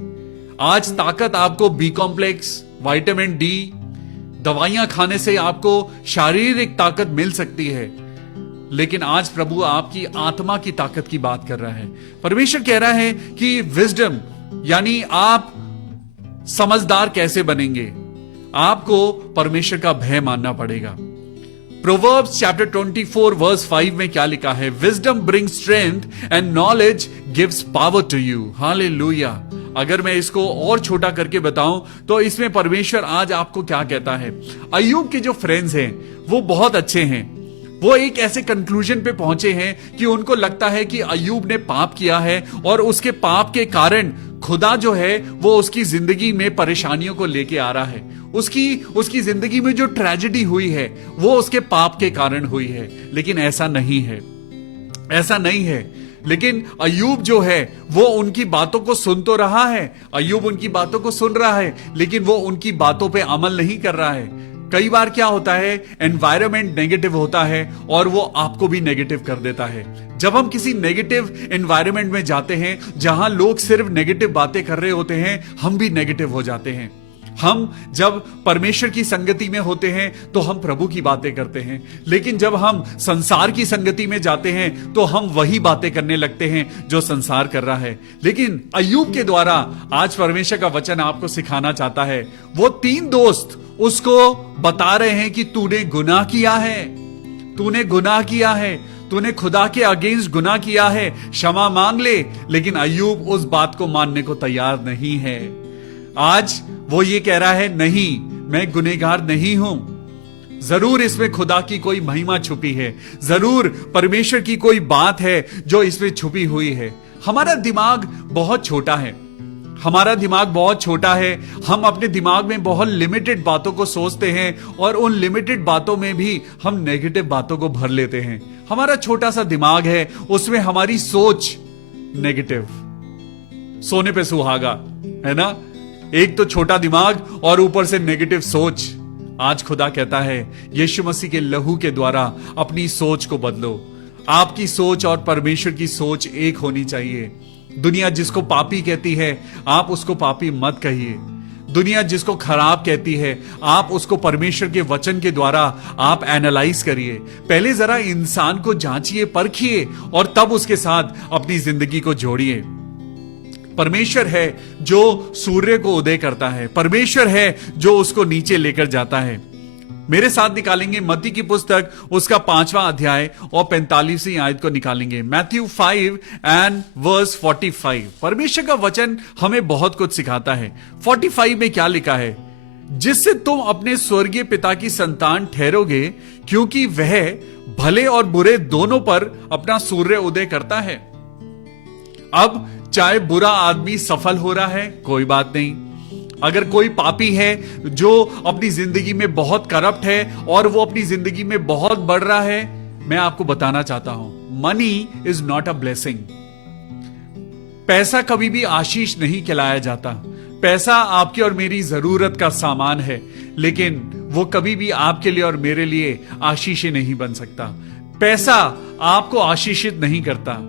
आज ताकत आपको बी कॉम्प्लेक्स, विटामिन डी, दवाइयां खाने से आपको शारीरिक ताकत मिल सकती है, लेकिन आज प्रभु आपकी आत्मा की ताकत की बात कर रहा है। परमेश्वर कह रहा है कि विजडम यानी आप समझदार कैसे बनेंगे? आपको परमेश्वर का भय मानना पड़ेगा। प्रोवर्ब्स चैप्टर 24 वर्स 5 में क्या लिखा है? Wisdom brings strength and knowledge gives power to you. Hallelujah. अगर मैं इसको और छोटा करके बताऊं तो इसमें परमेश्वर आज आपको क्या कहता है। अय्यूब के जो फ्रेंड्स हैं वो बहुत अच्छे हैं। वो एक ऐसे कंक्लूजन पे पहुंचे हैं कि उनको लगता है कि अय्यूब ने पाप किया है और उसके पाप के कारण खुदा जो है वो उसकी जिंदगी में परेशानियों को लेके आ रहा है। उसकी जिंदगी में जो ट्रेजेडी हुई है वो उसके पाप के कारण हुई है। लेकिन ऐसा नहीं है, ऐसा नहीं है। लेकिन अय्यूब जो है वो उनकी बातों को सुन तो रहा है, अय्यूब उनकी बातों को सुन रहा है, लेकिन वो उनकी बातों पे अमल नहीं कर रहा है। कई बार क्या होता है, एनवायरनमेंट नेगेटिव होता है और वो आपको भी नेगेटिव कर देता है। जब हम किसी नेगेटिव एनवायरनमेंट में जाते हैं जहां लोग सिर्फ नेगेटिव बातें कर रहे होते हैं, हम भी नेगेटिव हो जाते हैं। हम जब परमेश्वर की संगति में होते हैं तो हम प्रभु की बातें करते हैं, लेकिन जब हम संसार की संगति में जाते हैं तो हम वही बातें करने लगते हैं जो संसार कर रहा है। लेकिन अय्यूब के द्वारा आज परमेश्वर का वचन आपको सिखाना चाहता है। वो 3 दोस्त उसको बता रहे हैं कि तूने गुनाह किया है, तूने गुनाह किया है, तूने खुदा के अगेंस्ट गुनाह किया है, क्षमा मांग ले। लेकिन अय्यूब उस बात को मानने को तैयार नहीं है। आज वो ये कह रहा है, नहीं, मैं गुनहगार नहीं हूं। जरूर इसमें खुदा की कोई महिमा छुपी है, जरूर परमेश्वर की कोई बात है जो इसमें छुपी हुई है। हमारा दिमाग बहुत छोटा है, हमारा दिमाग बहुत छोटा है। हम अपने दिमाग में बहुत लिमिटेड बातों को सोचते हैं और उन लिमिटेड बातों में भी हम नेगेटिव बातों को भर लेते हैं। हमारा छोटा सा दिमाग है, उसमें हमारी सोच नेगेटिव, सोने पे सुहागा, है ना। एक तो छोटा दिमाग और ऊपर से नेगेटिव सोच। आज खुदा कहता है यीशु मसीह के लहू के द्वारा अपनी सोच को बदलो। आपकी सोच और परमेश्वर की सोच एक होनी चाहिए। दुनिया जिसको पापी कहती है आप उसको पापी मत कहिए। दुनिया जिसको खराब कहती है आप उसको परमेश्वर के वचन के द्वारा आप एनालाइज करिए। पहले जरा इंसान को जांचिए, परखिए और तब उसके साथ अपनी जिंदगी को जोड़िए। परमेश्वर है जो सूर्य को उदय करता है, परमेश्वर है जो उसको नीचे लेकर जाता है। मेरे साथ निकालेंगे मत्ती की पुस्तक उसका 5वां अध्याय और 45वीं आयत को निकालेंगे। Matthew 5 and verse 45। परमेश्वर का वचन हमें बहुत कुछ सिखाता है। 45 में क्या लिखा है, जिससे तुम अपने स्वर्गीय पिता की संतान ठहरोगे, क्योंकि वह भले और बुरे दोनों पर अपना सूर्य उदय करता है। अब चाहे बुरा आदमी सफल हो रहा है, कोई बात नहीं। अगर कोई पापी है जो अपनी जिंदगी में बहुत करप्ट है और वो अपनी जिंदगी में बहुत बढ़ रहा है, मैं आपको बताना चाहता हूं, money is not a blessing. पैसा कभी भी आशीष नहीं खिलाया जाता। पैसा आपकी और मेरी जरूरत का सामान है, लेकिन वो कभी भी आपके लिए और मेरे लिए आशीष नहीं बन सकता। पैसा आपको आशीषित नहीं करता।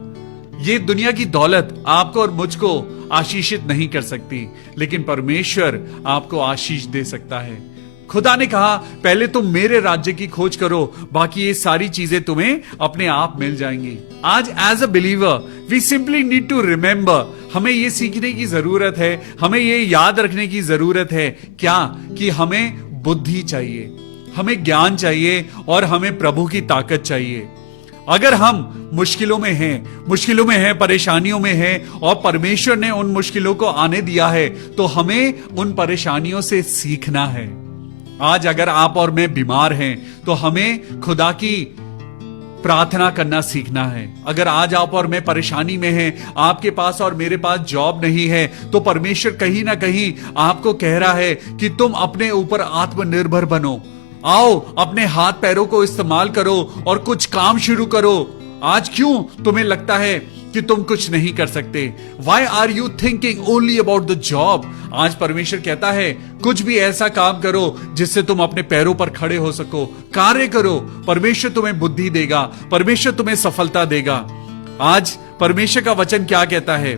ये दुनिया की दौलत आपको और मुझको आशीषित नहीं कर सकती, लेकिन परमेश्वर आपको आशीष दे सकता है। खुदा ने कहा पहले तुम मेरे राज्य की खोज करो, बाकी ये सारी चीजें तुम्हें अपने आप मिल जाएंगी। आज as a believer we simply need to remember, हमें ये सीखने की जरूरत है, हमें ये याद रखने की जरूरत है क्या, कि हमें बुद्धि चाहिए, हमें ज्ञान चाहिए और हमें प्रभु की ताकत चाहिए। अगर हम मुश्किलों में हैं, परेशानियों में हैं और परमेश्वर ने उन मुश्किलों को आने दिया है, तो हमें उन परेशानियों से सीखना है। आज अगर आप और मैं बीमार हैं तो हमें खुदा की प्रार्थना करना सीखना है। अगर आज आप और मैं परेशानी में हैं, आपके पास और मेरे पास जॉब नहीं है, तो परमेश्वर कहीं ना कहीं आपको कह रहा है कि तुम अपने ऊपर आत्मनिर्भर बनो। आओ अपने हाथ पैरों को इस्तेमाल करो और कुछ काम शुरू करो। आज क्यों तुम्हें लगता है कि तुम कुछ नहीं कर सकते? Why are you thinking only about the job? आज परमेश्वर कहता है कुछ भी ऐसा काम करो जिससे तुम अपने पैरों पर खड़े हो सको। कार्य करो, परमेश्वर तुम्हें बुद्धि देगा, परमेश्वर तुम्हें सफलता देगा। आज परमेश्वर का वचन क्या कहता है?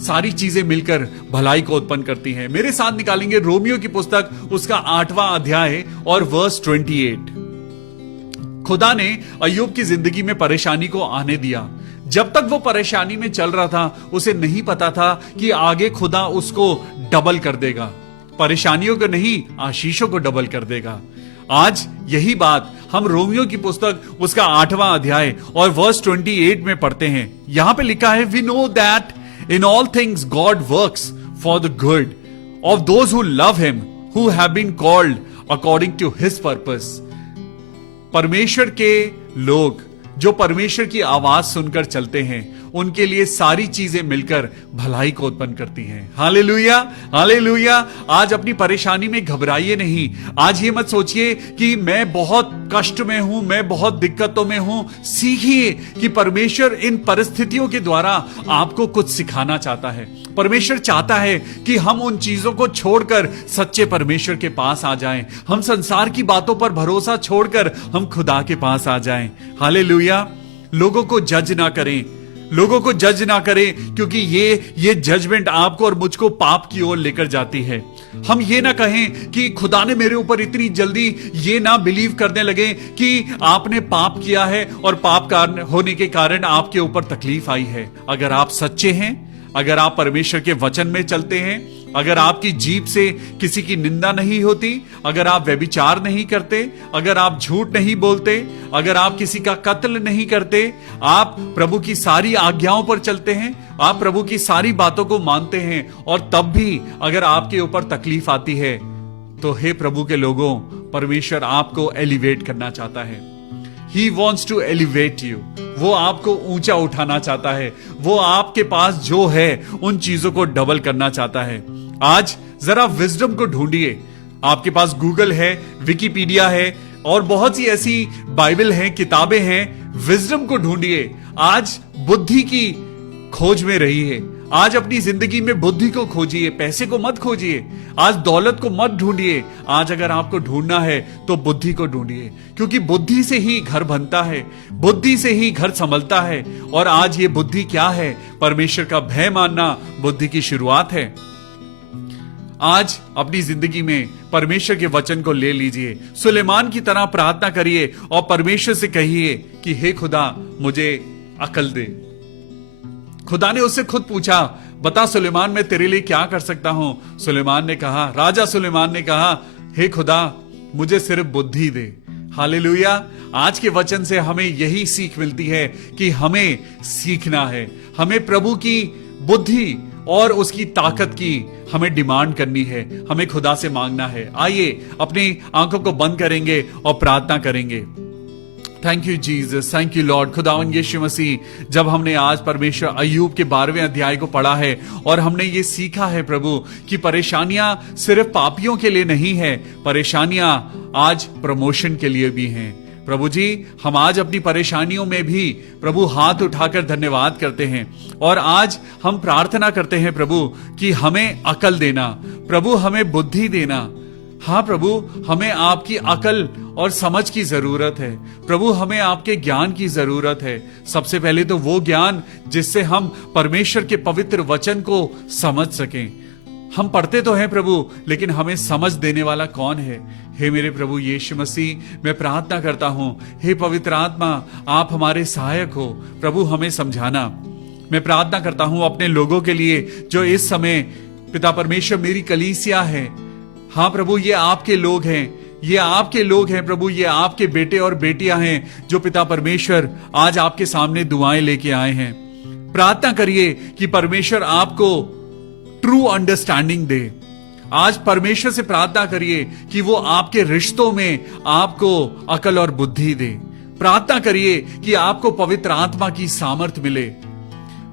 सारी चीजें मिलकर भलाई को उत्पन्न करती हैं। मेरे साथ निकालेंगे रोमियो की पुस्तक उसका 8वां अध्याय और वर्स 28। खुदा ने अय्यूब की जिंदगी में परेशानी को आने दिया। जब तक वो परेशानी में चल रहा था, उसे नहीं पता था कि आगे खुदा उसको डबल कर देगा। परेशानियों को नहीं, आशीषों को डबल कर देगा। आज यही बात हम रोमियो की पुस्तक उसका 8वां अध्याय और वर्स 28 में पढ़ते हैं। यहां पे लिखा है, we know that in all things God works for the good of those who love him, who have been called according to his purpose. परमेश्वर के लोग जो परमेश्वर की आवाज सुनकर चलते हैं, उनके लिए सारी चीजें मिलकर भलाई को उत्पन्न करती हैं। Hallelujah, hallelujah. आज अपनी परेशानी में घबराइए नहीं। आज ये मत सोचिए कि मैं बहुत कष्ट में हूं, मैं बहुत दिक्कतों में हूं। सीखिए कि परमेश्वर इन परिस्थितियों के द्वारा आपको कुछ सिखाना चाहता है। परमेश्वर चाहता है कि हम उन चीजों को छोड़कर सच्चे परमेश्वर के पास आ जाएं। हम संसार की बातों पर भरोसा छोड़कर हम खुदा के पास आ जाएं। हालेलुया। लोगों को जज ना करें, लोगों को जज ना करें, क्योंकि ये जजमेंट आपको और मुझको पाप की ओर लेकर जाती है। हम ये ना कहें कि खुदा ने मेरे ऊपर इतनी जल्दी, ये ना बिलीव करने लगे कि आपने पाप किया है और पाप होने के कारण आपके ऊपर तकलीफ आई है। अगर आप सच्चे हैं, अगर आप परमेश्वर के वचन में चलते हैं, अगर आपकी जीभ से किसी की निंदा नहीं होती, अगर आप व्यभिचार नहीं करते, अगर आप झूठ नहीं बोलते, अगर आप किसी का कत्ल नहीं करते, आप प्रभु की सारी आज्ञाओं पर चलते हैं, आप प्रभु की सारी बातों को मानते हैं, और तब भी अगर आपके ऊपर तकलीफ आती है, तो हे प्रभु के लोगों, परमेश्वर आपको एलिवेट करना चाहता है। He wants to elevate you. वो आपको ऊंचा उठाना चाहता है। वो आपके पास जो है उन चीजों को डबल करना चाहता है। आज जरा विजडम को ढूंढिए। आपके पास गूगल है, विकिपीडिया है और बहुत सी ऐसी बाइबल हैं, किताबें हैं। विजडम को ढूंढिए। आज बुद्धि की खोज में रहिए। आज अपनी जिंदगी में बुद्धि को खोजिए, पैसे को मत खोजिए। आज दौलत को मत ढूंढिए। आज अगर आपको ढूंढना है तो बुद्धि को ढूंढिए, क्योंकि बुद्धि से ही घर बनता है, बुद्धि से ही घर संभलता है। और आज ये बुद्धि क्या है? परमेश्वर का भय मानना बुद्धि की शुरुआत है। आज अपनी जिंदगी में परमेश्वर के वचन को ले लीजिए। सुलेमान की तरह प्रार्थना करिए और परमेश्वर से कहिए कि हे खुदा, मुझे अकल दे। खुदा ने उससे खुद पूछा, बता सुलेमान, मैं तेरे लिए क्या कर सकता हूं? सुलेमान ने कहा, राजा सुलेमान ने कहा, हे खुदा, मुझे सिर्फ बुद्धि दे। हालेलुया। आज के वचन से हमें यही सीख मिलती है कि हमें सीखना है, हमें प्रभु की बुद्धि और उसकी ताकत की हमें डिमांड करनी है, हमें खुदा से मांगना है। आइए अपनी आंखों को बंद करेंगे और प्रार्थना करेंगे। Thank you Jesus, thank you Lord. खुदावन यीशु मसीह, जब हमने आज परमेश्वर अय्यूब के 12वें अध्याय को पढ़ा है और हमने ये सीखा है प्रभु कि परेशानियां सिर्फ पापियों के लिए नहीं है, परेशानियां आज प्रमोशन के लिए भी हैं। प्रभु जी, हम आज अपनी परेशानियों में भी प्रभु हाथ उठाकर धन्यवाद करते हैं और आज हम प्रार्थना करते हैं प्रभु कि हमें अकल देना, प्रभु हमें बुद्धि देना। हाँ प्रभु, हमें आपकी अकल और समझ की जरूरत है प्रभु, हमें आपके ज्ञान की जरूरत है। सबसे पहले तो वो ज्ञान जिससे हम परमेश्वर के पवित्र वचन को समझ सकें। हम पढ़ते तो हैं प्रभु, लेकिन हमें समझ देने वाला कौन है? हे मेरे प्रभु यीशु मसीह, मैं प्रार्थना करता हूं, हे पवित्र आत्मा, आप हमारे सहायक हो प्रभु, हमें समझाना। मैं प्रार्थना करता हूं अपने लोगों के लिए जो इस समय पिता परमेश्वर मेरी कलीसिया है। हाँ प्रभु, ये आपके लोग हैं, ये आपके लोग हैं प्रभु, ये आपके बेटे और बेटियां हैं जो पिता परमेश्वर आज आपके सामने दुआएं लेके आए हैं। प्रार्थना करिए कि परमेश्वर आपको ट्रू अंडरस्टैंडिंग दे। आज परमेश्वर से प्रार्थना करिए कि वो आपके रिश्तों में आपको अकल और बुद्धि दे। प्रार्थना करिए कि आपको पवित्र आत्मा की सामर्थ मिले।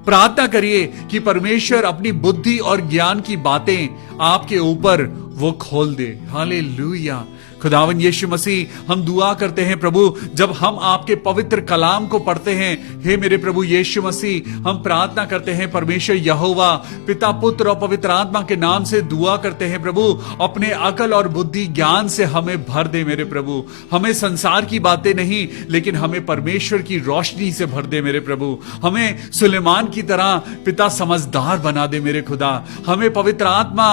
प्रार्थना करिए कि परमेश्वर अपनी बुद्धि और ज्ञान की बातें आपके ऊपर वो खोल दे। हालेलुया। खुदावन यीशु मसीह, हम दुआ करते हैं प्रभु, जब हम आपके पवित्र कलाम को पढ़ते हैं, हे मेरे प्रभु यीशु मसीह, हम प्रार्थना करते हैं परमेश्वर यहोवा, पिता, पुत्र और पवित्र आत्मा के नाम से दुआ करते हैं प्रभु, अपने अकल और बुद्धि ज्ञान से हमें भर दे मेरे प्रभु। हमें संसार की बातें नहीं, लेकिन हमें परमेश्वर की रोशनी से भर दे मेरे प्रभु। हमें सुलेमान की तरह पिता समझदार बना दे मेरे खुदा। हमें पवित्र आत्मा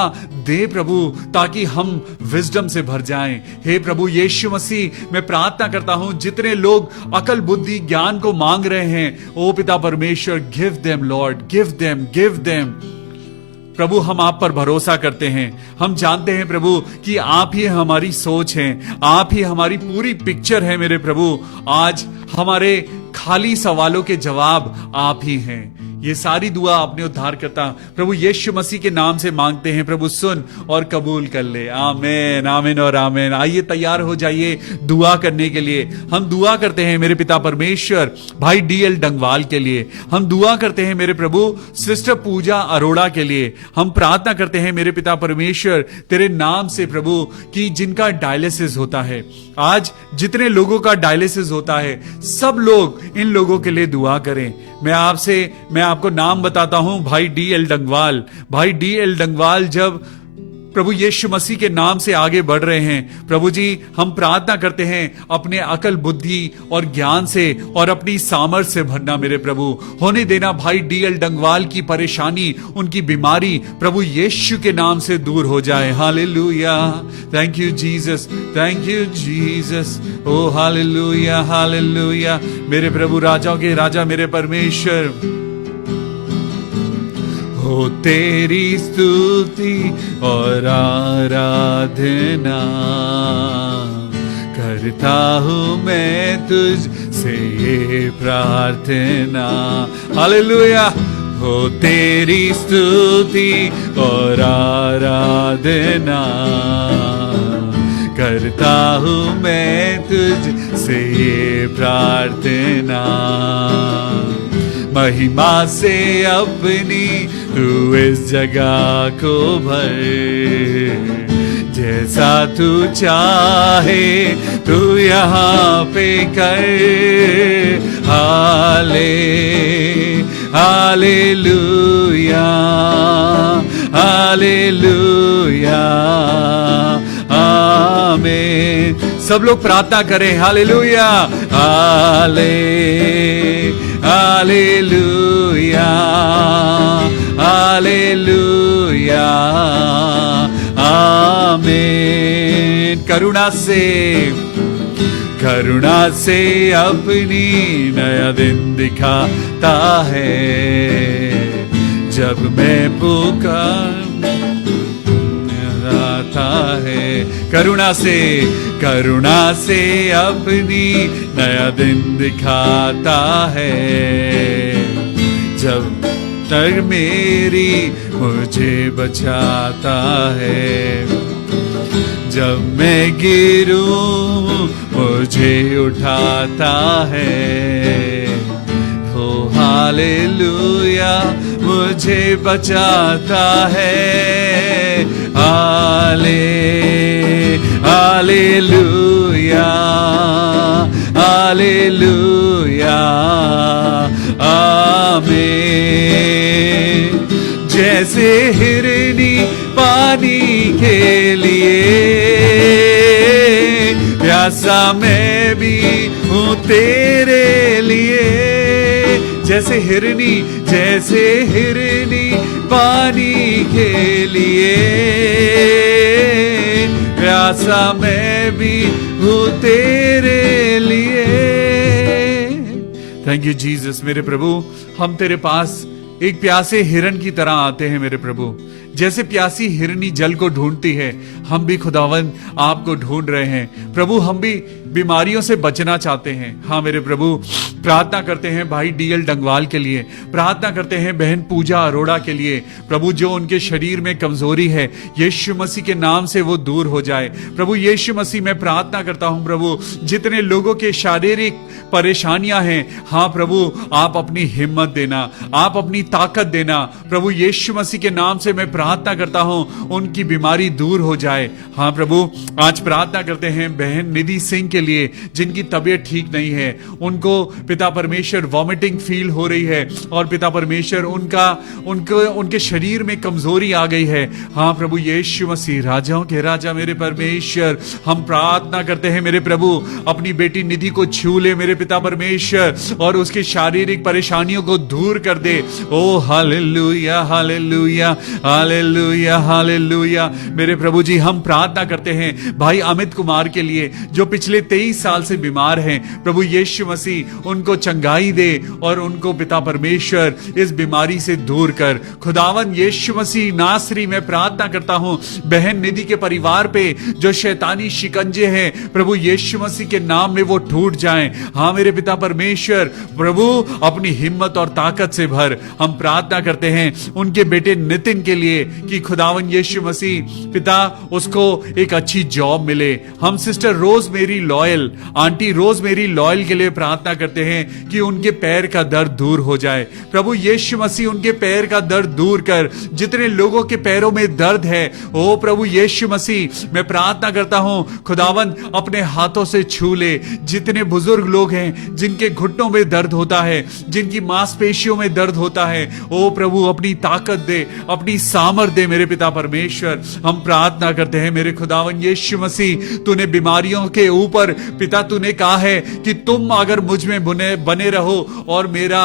दे प्रभु, ताकि हम विजडम से भर जाएं। हे प्रभु यीशु मसीह, मैं प्रार्थना करता हूं जितने लोग अकल बुद्धि ज्ञान को मांग रहे हैं, ओ पिता परमेश्वर, give them lord, give them. प्रभु, हम आप पर भरोसा करते हैं। हम जानते हैं प्रभु कि आप ही हमारी सोच हैं, आप ही हमारी पूरी पिक्चर है मेरे प्रभु। आज हमारे खाली सवालों के जवाब आप ही हैं। ये सारी दुआ अपने उद्धार करता प्रभु यीशु मसीह के नाम से मांगते हैं। प्रभु सुन और कबूल कर ले। आमीन, आमीन और आमीन। आइए तैयार हो जाइए दुआ करने के लिए। हम दुआ करते हैं मेरे पिता परमेश्वर भाई DL डंगवाल के लिए। हम दुआ करते हैं मेरे प्रभु सिस्टर पूजा अरोड़ा के लिए। हम प्रार्थना करते हैं मेरे पिता परमेश्वर तेरे नाम से प्रभु कि जिनका डायलिसिस होता है, आज जितने लोगों का डायलिसिस होता है, सब लोग इन लोगों के लिए दुआ करें। मैं आपको नाम बताता हूं, भाई DL डंगवाल। भाई DL डंगवाल जब प्रभु यीशु मसीह के नाम से आगे बढ़ रहे हैं, प्रभु जी हम प्रार्थना करते हैं अपने अकल बुद्धि और ज्ञान से और अपनी सामर्थ से भरना मेरे प्रभु। होने देना भाई DL डंगवाल की परेशानी, उनकी बीमारी प्रभु यीशु के नाम से दूर हो जाए। Hallelujah, thank you Jesus, thank you Jesus. Oh hallelujah, hallelujah. मेरे प्रभु राजाओं के राजा मेरे परमेश्वर, हो तेरी स्तुति और आराधना करता हूँ मैं तुझ से ये प्रार्थना। हालेलुया। हो तेरी स्तुति और आराधना करता हूँ मैं तुझ से ये प्रार्थना। महिमा से अपनी तू इस जगह को भर, जैसा तू चाहे तू यहाँ पे कर। हालेलुया, हालेलुया, आमीन। सब लोग प्रार्थना करें। हालेलुया, हालेलुया, हालेलुया, आमीन। करुणा से अपनी नया दिन दिखाता है, जब मैं पुकारता है। करुणा से अपनी नया दिन दिखाता है, जब तक मेरी मुझे बचाता है। जब मैं गिरूं मुझे उठाता है। हो हालेलुया, मुझे बचाता है। हालेलुया, हालेलुया, आमीन। जैसे हिरनी पानी के लिए प्यासा मैं भी हूँ तेरे लिए। जैसे हिरनी पानी के लिए प्यासा मैं भी हूँ तेरे लिए। Thank you Jesus. मेरे प्रभु हम तेरे पास एक प्यासे हिरन की तरह आते हैं मेरे प्रभु। जैसे प्यासी हिरनी जल को ढूंढती है, हम भी खुदावंद आपको ढूंढ रहे हैं प्रभु। हम भी बीमारियों से बचना चाहते हैं। हाँ मेरे प्रभु, प्रार्थना करते हैं भाई DL डंगवाल के लिए, प्रार्थना करते हैं बहन पूजा अरोड़ा के लिए प्रभु, जो उनके शरीर में कमजोरी है यीशु मसीह के नाम से वो दूर हो जाए। प्रभु यीशु मसीह मैं प्रार्थना करता हूं प्रभु, जितने लोगों के शारीरिक परेशानियां हैं, हाँ प्रभु आप अपनी हिम्मत देना, आप अपनी ताकत देना प्रभु। यीशु मसीह के नाम से मैं प्रार्थना करता हूं उनकी बीमारी दूर हो जाए। हाँ प्रभु, आज प्रार्थना करते हैं बहन निधि सिंह के लिए, जिनकी तबीयत ठीक नहीं है, उनको पिता परमेश्वर वॉमिटिंग फील हो रही है और पिता परमेश्वर उनके शरीर में कमजोरी आ गई है। हाँ प्रभु यीशु मसीह राजाओं के राजा मेरे परमेश्वर, हम प्रार्थना करते हैं मेरे प्रभु, अपनी बेटी निधि को छू ले मेरे पिता परमेश्वर और उसकी शारीरिक परेशानियों को दूर कर दे। ओ hallelujah, hallelujah, hallelujah, hallelujah, hallelujah. मेरे प्रभु जी, हम प्रार्थना करते हैं भाई अमित कुमार के लिए, जो पिछले 23 साल से बीमार हैं। प्रभु यीशु मसीह उनको चंगाई दे और उनको पिता परमेश्वर इस बीमारी से दूर कर। खुदावन यीशु मसीह नासरी, मैं प्रार्थना करता हूं बहन निधि के परिवार पे जो शैतानी शिकंजे हैं, प्रभु यीशु मसीह के नाम में वो टूट जाएं। हाँ मेरे पिता परमेश्वर, प्रभु अपनी हिम्मत और ताकत से भर। हम प्रार्थना करते हैं उनके बेटे नितिन के लिए कि खुदावन यीशु मसीह पिता उसको एक अच्छी जॉब मिले। हम सिस्टर रोज मेरी लॉयल, आंटी रोज मेरी लॉयल के लिए प्रार्थना करते हैं कि उनके पैर का दर्द दूर हो जाए। प्रभु यीशु मसीह उनके पैर का दर्द दूर कर। जितने लोगों के पैरों में दर्द है, ओ प्रभु यीशु मसीह, मैं प्रार्थना करता हूं खुदावन अपने हाथों से छू ले। जितने बुजुर्ग लोग हैं जिनके घुटनों में दर्द होता है, जिनकी मांसपेशियों में दर्द होता है, ओ प्रभु अपनी ताकत दे, अपनी सामर्थ दे मेरे पिता परमेश्वर। हम प्रार्थना करते हैं मेरे खुदावन यीशु मसीह, तूने बीमारियों के ऊपर पिता तूने कहा है कि तुम अगर मुझ में बने रहो और मेरा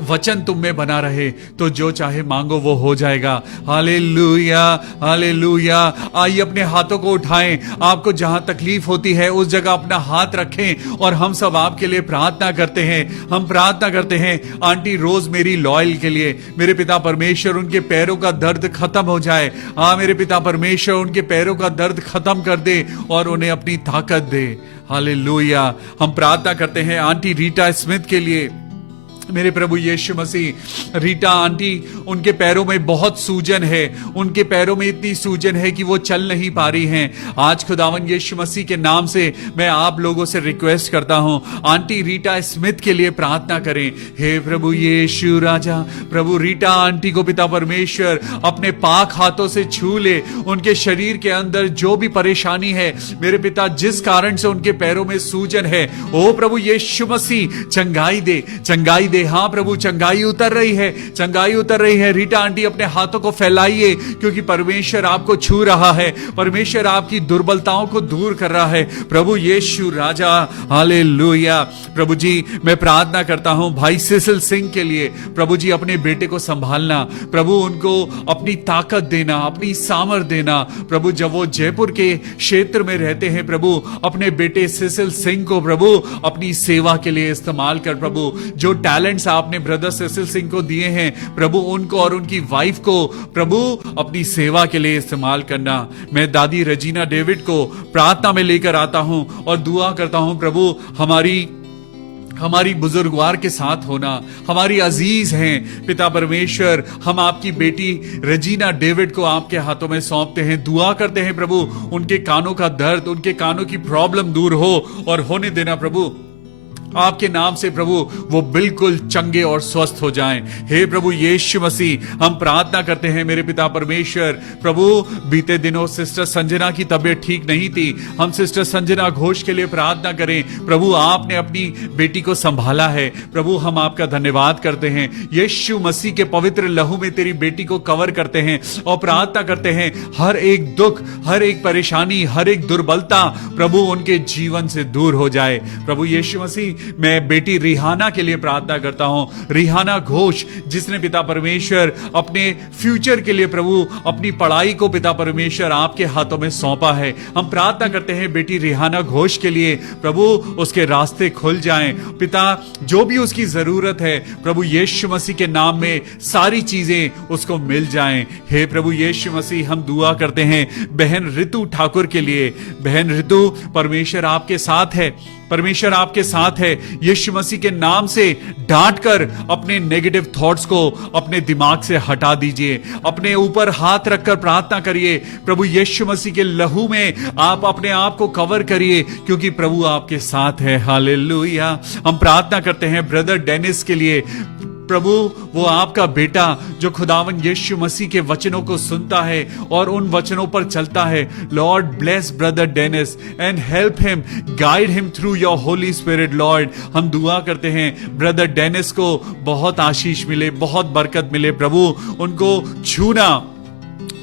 वचन तुम में बना रहे तो जो चाहे मांगो वो हो जाएगा। Hallelujah, hallelujah. आइए अपने हाथों को उठाएं, आपको जहां तकलीफ होती है उस जगह अपना हाथ रखें और हम सब आपके लिए प्रार्थना करते हैं। हम प्रार्थना करते हैं आंटी रोज मेरी लॉयल के लिए। मेरे पिता परमेश्वर उनके पैरों का दर्द खत्म हो जाए। हाँ मेरे पिता परमेश्वर उनके पैरों का दर्द खत्म कर दे और उन्हें अपनी ताकत दे। हालेलुया। हम प्रार्थना करते हैं आंटी रीटा स्मिथ के लिए। मेरे प्रभु यीशु मसीह, रीटा आंटी, उनके पैरों में बहुत सूजन है, उनके पैरों में इतनी सूजन है कि वो चल नहीं पा रही हैं। आज खुदावन यीशु मसीह के नाम से मैं आप लोगों से रिक्वेस्ट करता हूं, आंटी रीटा स्मिथ के लिए प्रार्थना करें। हे प्रभु यीशु राजा, प्रभु रीटा आंटी को पिता परमेश्वर अपने पाक हाथों से छू ले। उनके शरीर के अंदर जो भी परेशानी है मेरे पिता, जिस कारण से उनके पैरों में सूजन है, ओ प्रभु यीशु मसीह चंगाई दे, चंगाई दे। हाँ प्रभु, चंगाई उतर रही है, चंगाई उतर रही है। रीटा आंटी अपने हाथों को फैलाइए क्योंकि परमेश्वर आपको छू रहा है, परमेश्वर आपकी दुर्बलताओं को दूर कर रहा है। प्रभु यीशु राजा, हालेलुया। प्रभु जी, मैं प्रार्थना करता हूं भाई सिसिल सिंह के लिए। प्रभु जी, अपने बेटे को संभालना, प्रभु उनको अपनी ताकत देना, अपनी सामर्थ देना। प्रभु जब वो जयपुर के क्षेत्र में रहते हैं, प्रभु अपने बेटे सिसिल सिंह को प्रभु अपनी सेवा के लिए इस्तेमाल कर। प्रभु जो टैलेंट्स आपने ब्रदर सिसिल सिंह को दिए हैं, प्रभु उनको और उनकी वाइफ को प्रभु अपनी सेवा के लिए इस्तेमाल करना। मैं दादी रजीना डेविड को प्रार्थना में लेकर आता हूं और दुआ करता हूं प्रभु हमारी बुजुर्गवार के साथ होना, हमारी अजीज हैं पिता परमेश्वर। हम आपकी बेटी रजीना डेविड को आपके हाथों में सौंपते हैं, दुआ करते हैं प्रभु उनके कानों का दर्द, उनके कानों की प्रॉब्लम दूर हो और होने देना प्रभु आपके नाम से प्रभु वो बिल्कुल चंगे और स्वस्थ हो जाएं। हे प्रभु यीशु मसीह, हम प्रार्थना करते हैं मेरे पिता परमेश्वर। प्रभु बीते दिनों सिस्टर संजना की तबीयत ठीक नहीं थी, हम सिस्टर संजना घोष के लिए प्रार्थना करें। प्रभु आपने अपनी बेटी को संभाला है, प्रभु हम आपका धन्यवाद करते हैं। यीशु मसीह के पवित्र लहू में तेरी बेटी को कवर करते हैं और प्रार्थना करते हैं हर एक दुख, हर एक परेशानी, हर एक दुर्बलता प्रभु उनके जीवन से दूर हो जाए। प्रभु यीशु मसीह, मैं बेटी रिहाना के लिए प्रार्थना करता हूं, रिहाना घोष, जिसने पिता परमेश्वर अपने फ्यूचर के लिए प्रभु अपनी पढ़ाई को पिता परमेश्वर आपके हाथों में सौंपा है। हम प्रार्थना करते हैं बेटी रिहाना घोष के लिए, प्रभु उसके रास्ते खुल जाएं। पिता जो भी उसकी जरूरत है प्रभु यीशु मसीह के नाम में सारी चीजें उसको मिल जाएं। हे प्रभु यीशु मसीह, हम दुआ करते हैं बहन ऋतु ठाकुर के लिए। बहन ऋतु, परमेश्वर आपके साथ है, परमेश्वर आपके साथ है। यीशु मसीह के नाम से डांट कर अपने नेगेटिव थॉट्स को अपने दिमाग से हटा दीजिए, अपने ऊपर हाथ रखकर प्रार्थना करिए। प्रभु यीशु मसीह के लहू में आप अपने आप को कवर करिए क्योंकि प्रभु आपके साथ है। हालेलुया। हम प्रार्थना करते हैं ब्रदर डेनिस के लिए। प्रभु वो आपका बेटा जो खुदावन यीशु मसीह के वचनों को सुनता है और उन वचनों पर चलता है। Lord bless brother Dennis and help him, guide him through your Holy Spirit. Lord, हम दुआ करते हैं ब्रदर डेनिस को बहुत आशीष मिले, बहुत बरकत मिले। प्रभु उनको छूना,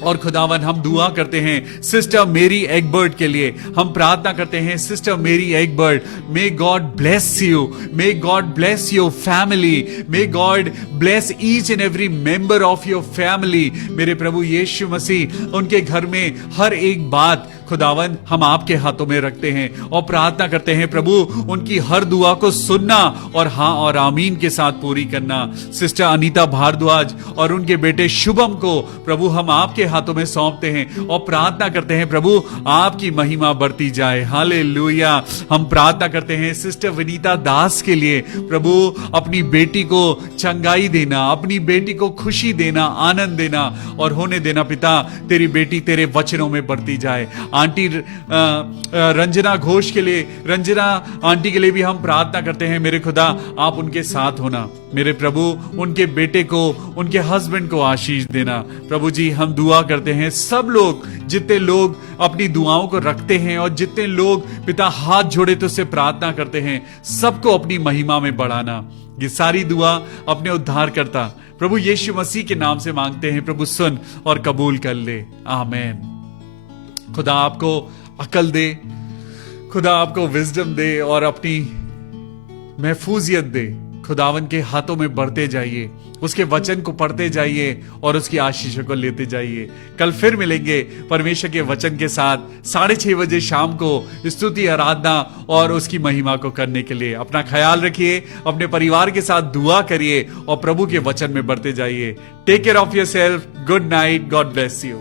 और खुदावन हम दुआ करते हैं सिस्टर मेरी एगबर्ट के लिए, हम प्रार्थना करते हैं sister Mary Egbert, may God bless you, may God bless your family, may God bless each and every member of your family. मेरे प्रभु यीशु मसीह, उनके घर में हर एक बात खुदावन हम आपके हाथों में रखते हैं और प्रार्थना करते हैं प्रभु उनकी हर दुआ को सुनना और हाँ और आमीन के साथ पूरी करना। सिस्टर अनीता भारद्वाज और उनके बेटे शुभम को प्रभु हम आपके हाथों में सौंपते हैं और प्रार्थना करते हैं प्रभु आपकी महिमा बढ़ती जाए। हालेलुया। हम प्रार्थना करते हैं सिस्टर विनीता दास के लिए, प्रभु अपनी बेटी को चंगाई देना, अपनी बेटी को खुशी देना, आनंद देना और होने देना। पिता तेरी बेटी तेरे वचनों में बढ़ती जाए। आंटी रंजना घोष के लिए, रंजना आंटी के लिए भी हम प्रार्थना करते हैं मेरे खुदा आप उनके साथ होना। मेरे प्रभु उनके बेटे को, उनके हस्बैंड को आशीष देना। प्रभु जी हम दुआ करते हैं सब लोग, जितने लोग अपनी दुआओं को रखते हैं और जितने लोग पिता हाथ जोड़े तो उससे प्रार्थना करते हैं, सबको अपनी महिमा में बढ़ाना। ये सारी दुआ अपने उद्धार करता प्रभु यीशु मसीह के नाम से मांगते हैं। प्रभु सुन और कबूल कर ले, आमीन। खुदा आपको अकल दे, खुदा आपको विजडम दे और अपनी महफूजियत दे। खुदावन के हाथों में बढ़ते जाइए, उसके वचन को पढ़ते जाइए और उसकी आशीषों को लेते जाइए। कल फिर मिलेंगे परमेश्वर के वचन के साथ 6:30 बजे शाम को स्तुति, आराधना और उसकी महिमा को करने के लिए। अपना ख्याल रखिए, अपने परिवार के साथ दुआ करिए और प्रभु के वचन में बढ़ते जाइए। Take care of yourself. Good night. God bless you.